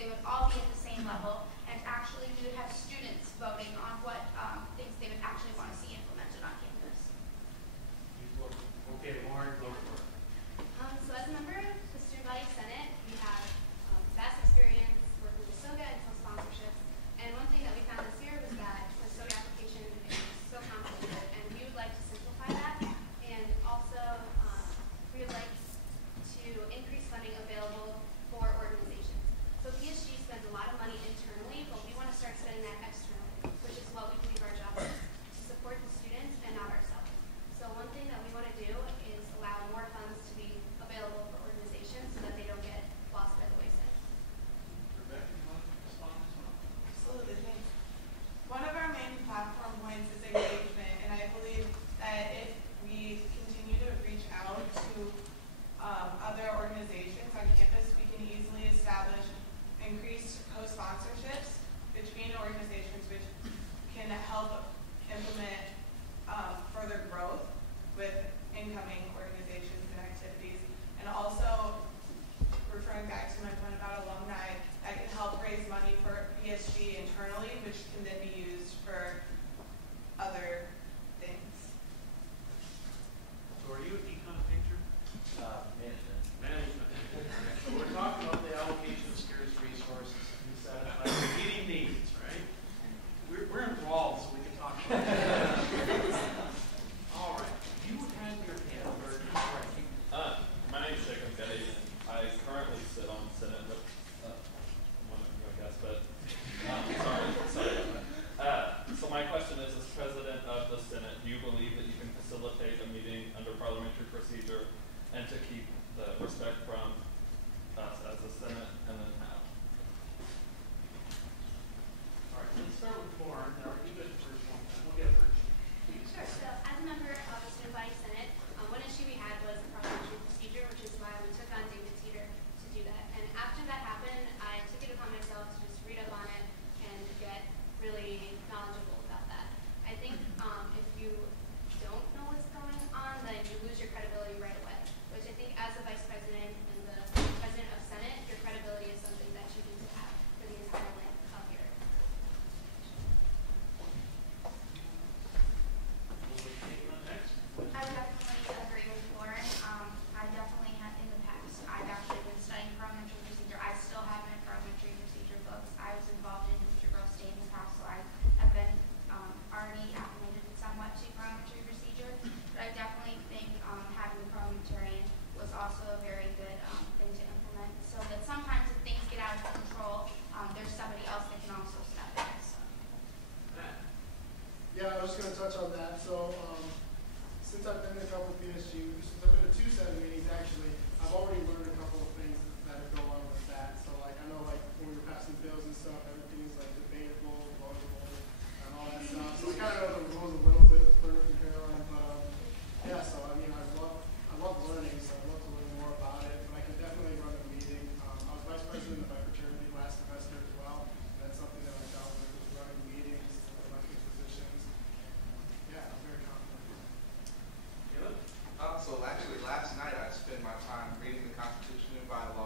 they would all be at the same level, and actually we would have students voting on what things they would actually want to see implemented on campus. Okay, Lauren, go for it. So as a member of the Student Body Senate, we have vast experience working with SOGA and some sponsorships. And one thing that we found this year was that the SOGA application is so complicated, and we would like to simplify that. And also, we would like to increase funding available for organizations. So PSG spends a lot of money internally, but we want to start spending that externally, which is what we believe our job is, to support the students and not ourselves. So one thing that we want to do is allow more funds to be available for organizations so that they don't get lost by the wayside. Rebecca, you want to respond as well? Absolutely, thanks. One of our main platform points is engagement, and I believe that if we continue to reach out to other organizations on campus, we can easily establish increased co-sponsorships between organizations, which can help implement further growth with incoming organizations and activities. And also, referring back to my point about alumni, that can help raise money for PSG internally, which can then be used for other things. So are you an econ major? Management. Management. So we're talking about the allocation of scarce resources and satisfy meeting needs, right? We're involved, so we can talk about that. All right. You had your hand up. All right. My name is Jacob Getty, and I currently sit on the Senate with one of you, I guess, but sorry about that. So my question is, as president of the Senate, do you believe that you can facilitate a meeting under parliamentary procedure and to keep the respect from us as a Senate, and then how? All right. Let's start with Lauren. Now, you get the first one. We'll get first. Sure. So as a member of the Student Body Senate, one issue we had was the parliamentary procedure, which is why we took on David Teeter to do that. And after that happened, I took it upon myself to just read up on it and get really knowledgeable about that. I think if you don't know what's going on, then you lose your credibility right away, which I think as a vice president and the president of Senate, your credibility is something that you need to have for the entire length of your We'll take on next. I would definitely agree with Lauren. I definitely have in the past. I've actually been studying parliamentary procedure. I still have my parliamentary procedure books. I was involved in Future Girls Day in the past, so I have been already acclimated somewhat to parliamentary procedure. But I definitely think having a parliamentarian was also a very good thing to implement, so that sometimes if things get out of control, there's somebody else that can also step in. So. Matt. Yeah, I was just going to touch on that. So, since I've been in a couple of PSG, since I've been to 2 Senate meetings actually, I've already learned a couple of things that go along with that. So, like, I know, like, when we were passing bills and stuff, everything is, like, debatable, votable, and all that stuff. So, I kind of know the rules a little bit, learning from Caroline. But, yeah, so, I mean, I love learning, so I'd love to learn more about it. But I can definitely run a meeting. I was vice president of my fraternity last semester as well. And that's something that I dealt with, was running meetings, elected positions. Yeah, I'm very confident. Caleb? So actually last night I spent my time reading the Constitution and bylaws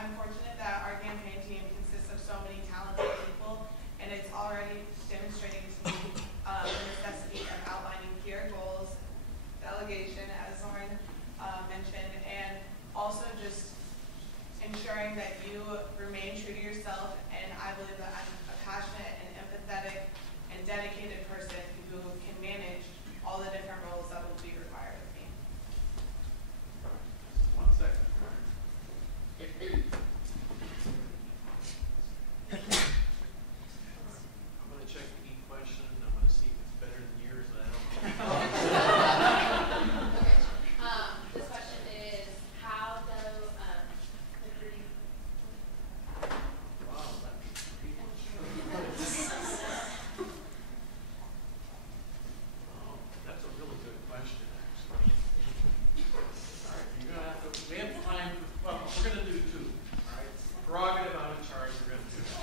I'm fortunate that our campaign team consists of so many talented people, and it's already demonstrating to me the necessity of outlining clear goals, delegation, as Lauren mentioned, and also just ensuring that you remain true to yourself. And I believe that I'm a passionate and empathetic and dedicated person who can manage all the different roles that will be required of me. 1 second. I'm going to check the E question. I'm going to see if it's better than yours. I don't know. This question is, how do the Purdue Wow, that means pretty much. Oh, that's a really good question, actually. All right, you're going to have to, we have time, well, we're going to do 2. All right, prerogative out of charge, we're going to do 2.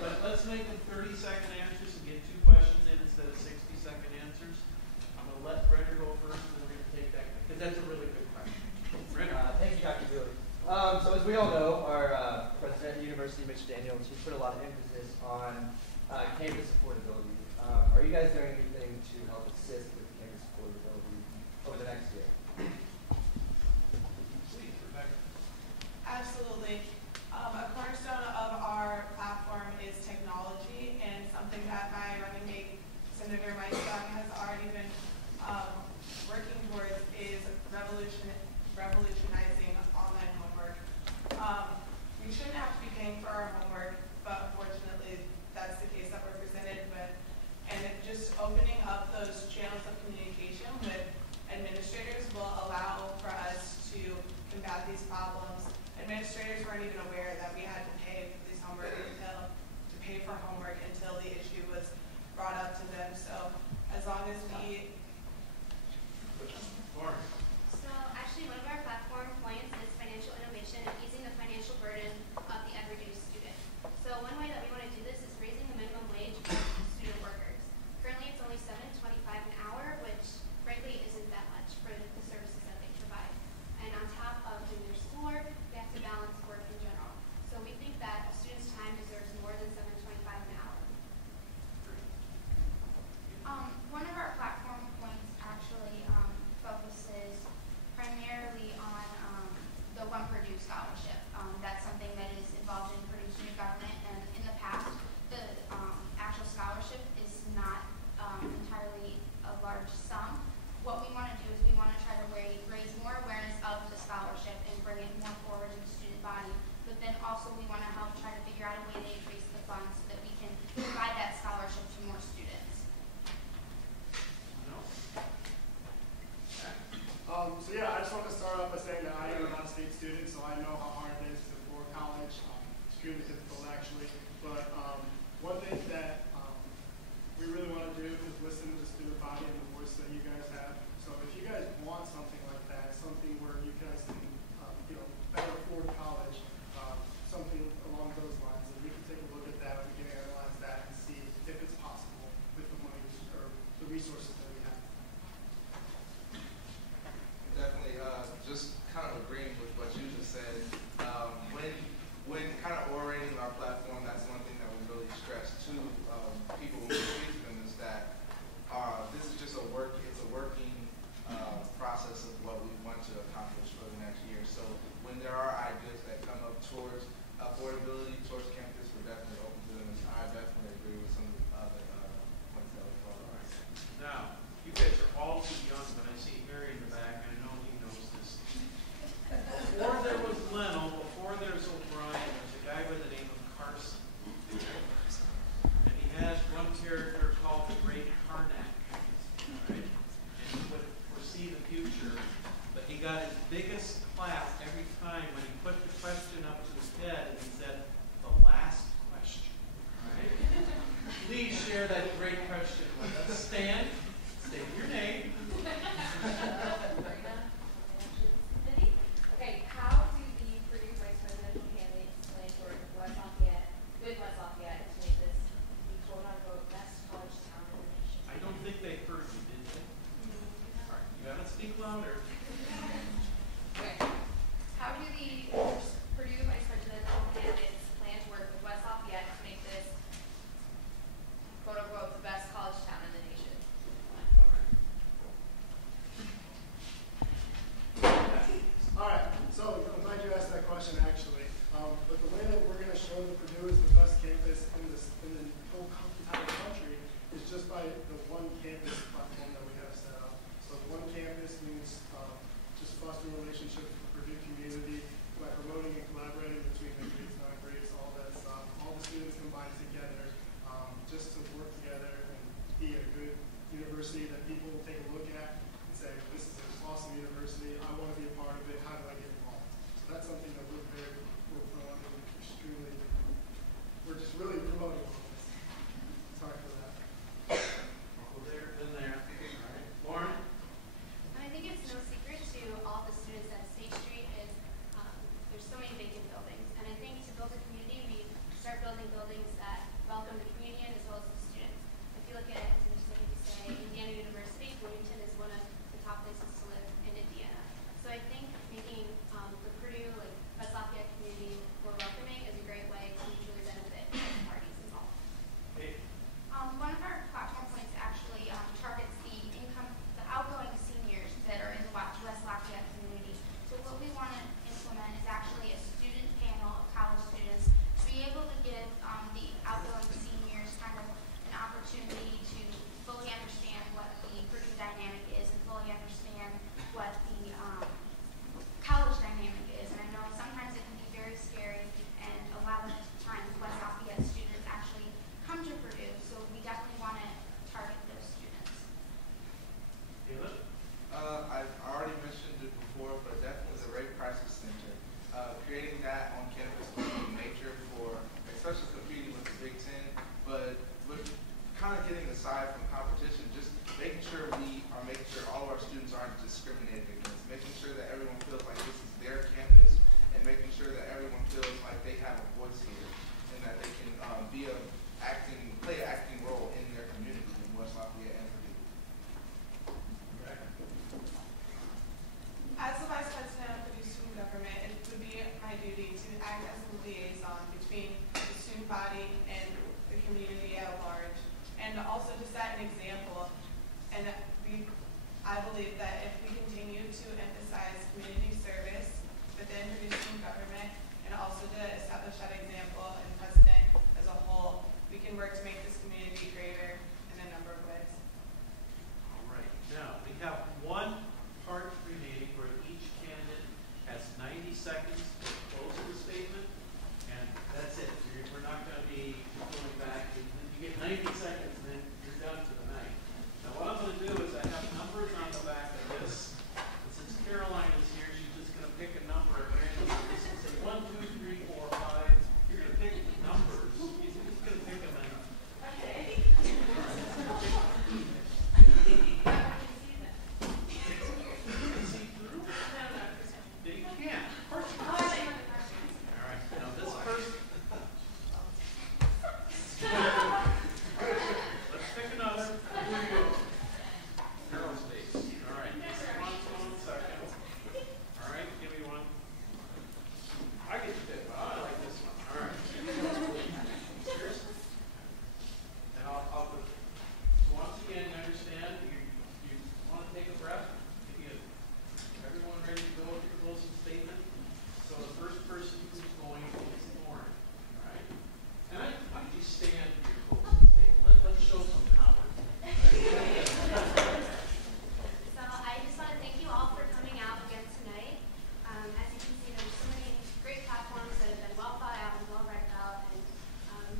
But let's make them 30-second answers and get 2 questions in instead of 60-second answers. I'm going to let Brenner go first, and then we're going to take that, because that's a really good question. Brenner. Thank you, Dr. Dooley. So as we all know, our president of the University, Mitch Daniels, he's put a lot of emphasis on campus affordability. Are you guys doing anything to help assist with campus affordability over the next year? Please, Rebecca. Absolutely. A cornerstone of our platform is technology, and something that my running mate, Senator Mike Young, has already been working towards is revolutionizing online homework. We shouldn't have to be paying for our homework, but unfortunately that's the case that we're presented with. And just opening up those channels of communication with administrators will allow for us to combat these problems. Administrators weren't even aware that we had to pay for these homework until the issue was brought up to them. So as long as we Lauren. So actually one of our platform points is financial innovation and easing the financial burden of the everyday student. So one way that we want to do this is raising the minimum wage for student workers. Currently it's only $7.25 an hour, which frankly isn't that much for the services that they provide. And on top of doing their schoolwork, they have to balance work in general. So we think that a student's time deserves more than $7.25 an hour. One of our platform points actually focuses primarily on the One Purdue scholarship. liaison between the student body and the community at large, and also to set an example. And I believe that if we continue to emphasize community service within Purdue student government, and also to establish that example and precedent as a whole, we can work to make this community greater in a number of ways. All right. Now, we have one part remaining where each candidate has 90 seconds to close the statement, and that's it. We're not going to be going back. You get 90 seconds, and then you're done for the night. Now, what I'm going to do is I have numbers on the back of this. And since Caroline is here, she's just going to pick a number at random. She's going to say 1, 2, 3, 4, 5. You're going to pick the numbers. She's just going to pick them in. Okay. See through? You can't. Of course you can. All right. Now this first. Let's pick another. Here we go. Aerospace. All right. One second. All right. Give me one. I get to pick, but I like this one. All right. Cheers. And I'll put. Once again, you understand. You want to take a breath. Everyone ready to go with your closing statement? So the first person who's going is Lauren. All right. And why don't you stand for your closing statement? Let's show some power. So I just want to thank you all for coming out again tonight. As you can see, there's so many great platforms that have been well thought out and well read about, and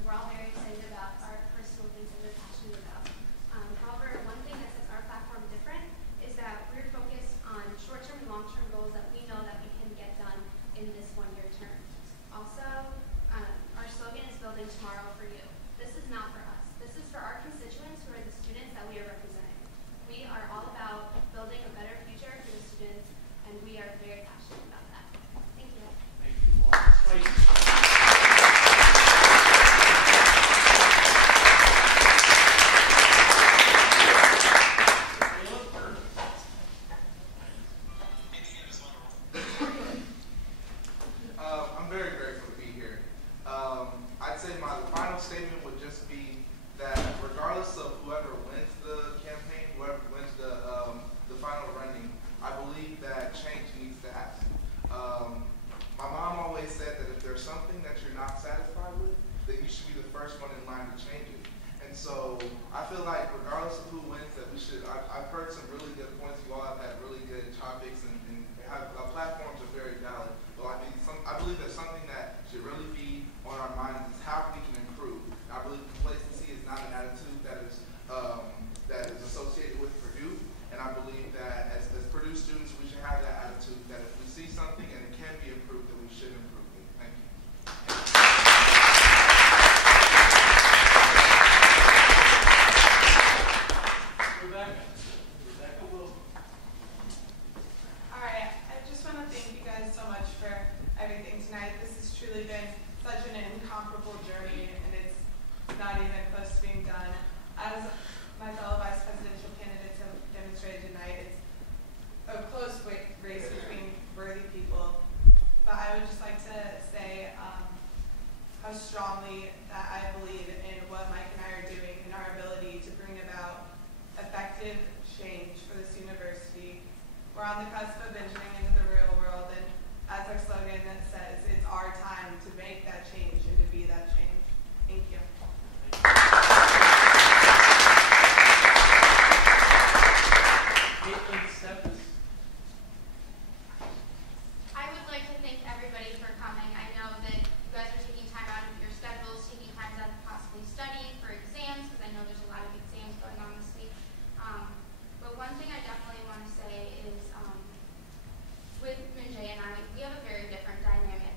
we're all very excited about our personal things that we're passionate about. However, one thing that sets our platform different is that we're focused on short-term and long-term goals that we know that we can get done in this one-year term. Also, our slogan is building tomorrow for you. This is not for us. This is for our constituents who are the students that we are representing. We are all about building a better future for the students, and we are very passionate about that. Thank you. Thank you, Lauren. I'm very grateful to be here. I'd say my final statement would just be that regardless of whoever wins the campaign, whoever wins the final running, I believe that change needs to happen. My mom always said that if there's something that you're not satisfied with, then you should be the first one in line to change it. And so I feel like regardless of who wins, that we should. I've heard some really good points. You all have had really good topics, and platforms are very valid. But I believe there's something that should really be on our minds is how we can improve. I believe complacency is not an attitude that is associated with Purdue, and I believe that as Purdue students, we should have that attitude that if we see something and it can be improved, then we should improve it. Thank you. Rebecca Wilson. All right, I just want to thank you guys so much for everything tonight. This has truly been such an incomparable journey, and it's not even close to being done. As my fellow vice presidential candidates have demonstrated tonight, it's a close race between worthy people. But I would just like to say how strongly that I believe in what Mike and I are doing and our ability to bring about effective change for this university. We're on the cusp of entering into the real world, and as our slogan says, it's our time to make that change and to be that change. Thank you. Caitlin Stephens. I would like to thank everybody for coming. I know that you guys are taking time out of your schedules, taking time out of possibly studying for exams, because I know there's a lot of exams going on this week. But one thing I definitely want to say is with Minjay and I, we have a very different dynamic.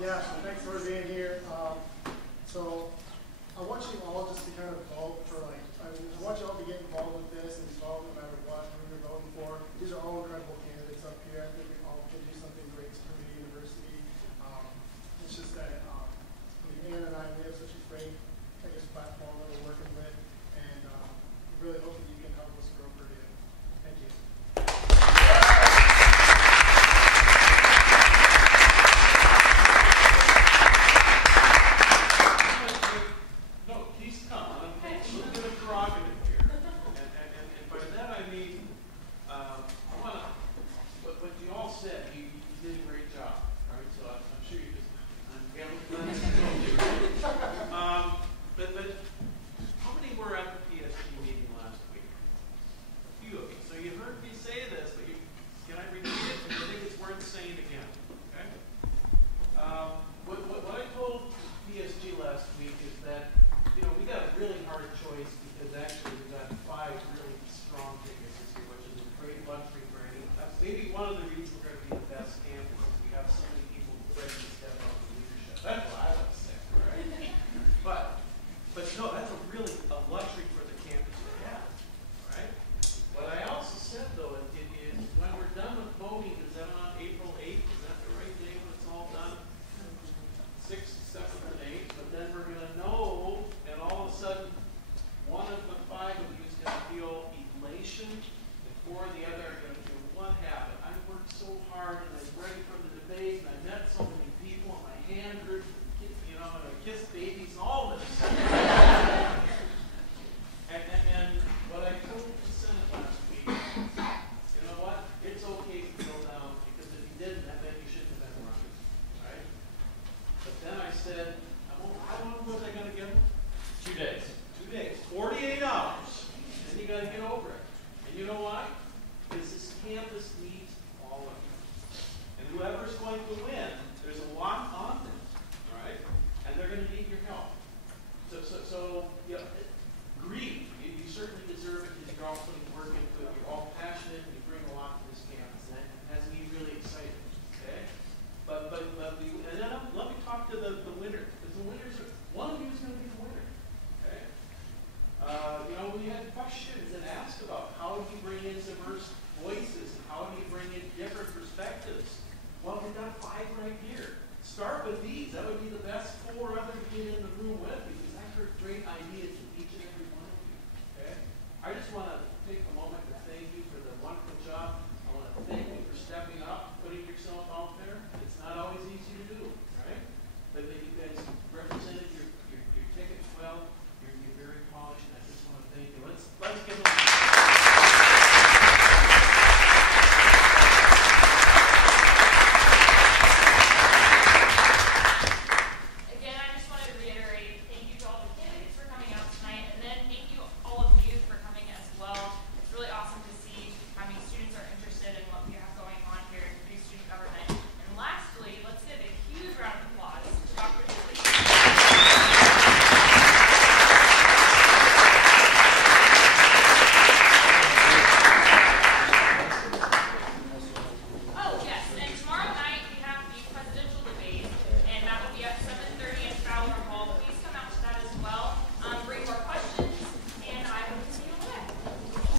Yeah, so thanks for being here. So I want you all just to kind of vote for I want you all to get involved with this and vote no matter what, who you're voting for. These are all incredible candidates up here. I think we all can do something great for Purdue University. It's just that, Ann and I, we have such a great, platform that we're working with, and we really hope that you can help us grow Purdue. Thank you. No, please come. I'm a little bit of prerogative here. And by that I mean, I want to, what you all said, you did a great job. Right? So I'm sure you just, but how many were at the PSG meeting last week? A few of you. So you heard me say this, but can I repeat it? Because I think it's worth saying again. Okay? What I told PSG last week is that, we got a really hard choice because actually we got 5 really strong tickets this year, which is a great luxury for any. That's maybe one of the reasons we're going to be the best campus is we have so many people ready to step up in leadership. That's what I would say, right? But no, that's a luxury for the campus to have, right? What I also said though is when we're done with voting, is that on April 8th? Is that the right day when it's all done? 6th, 7th, and 8th. But then we're going to know, and all of a sudden, one of the 5 of you is going to feel elation, and 4 of the other are going to feel, what happened? I worked so hard, and I was ready for the debate, and I met so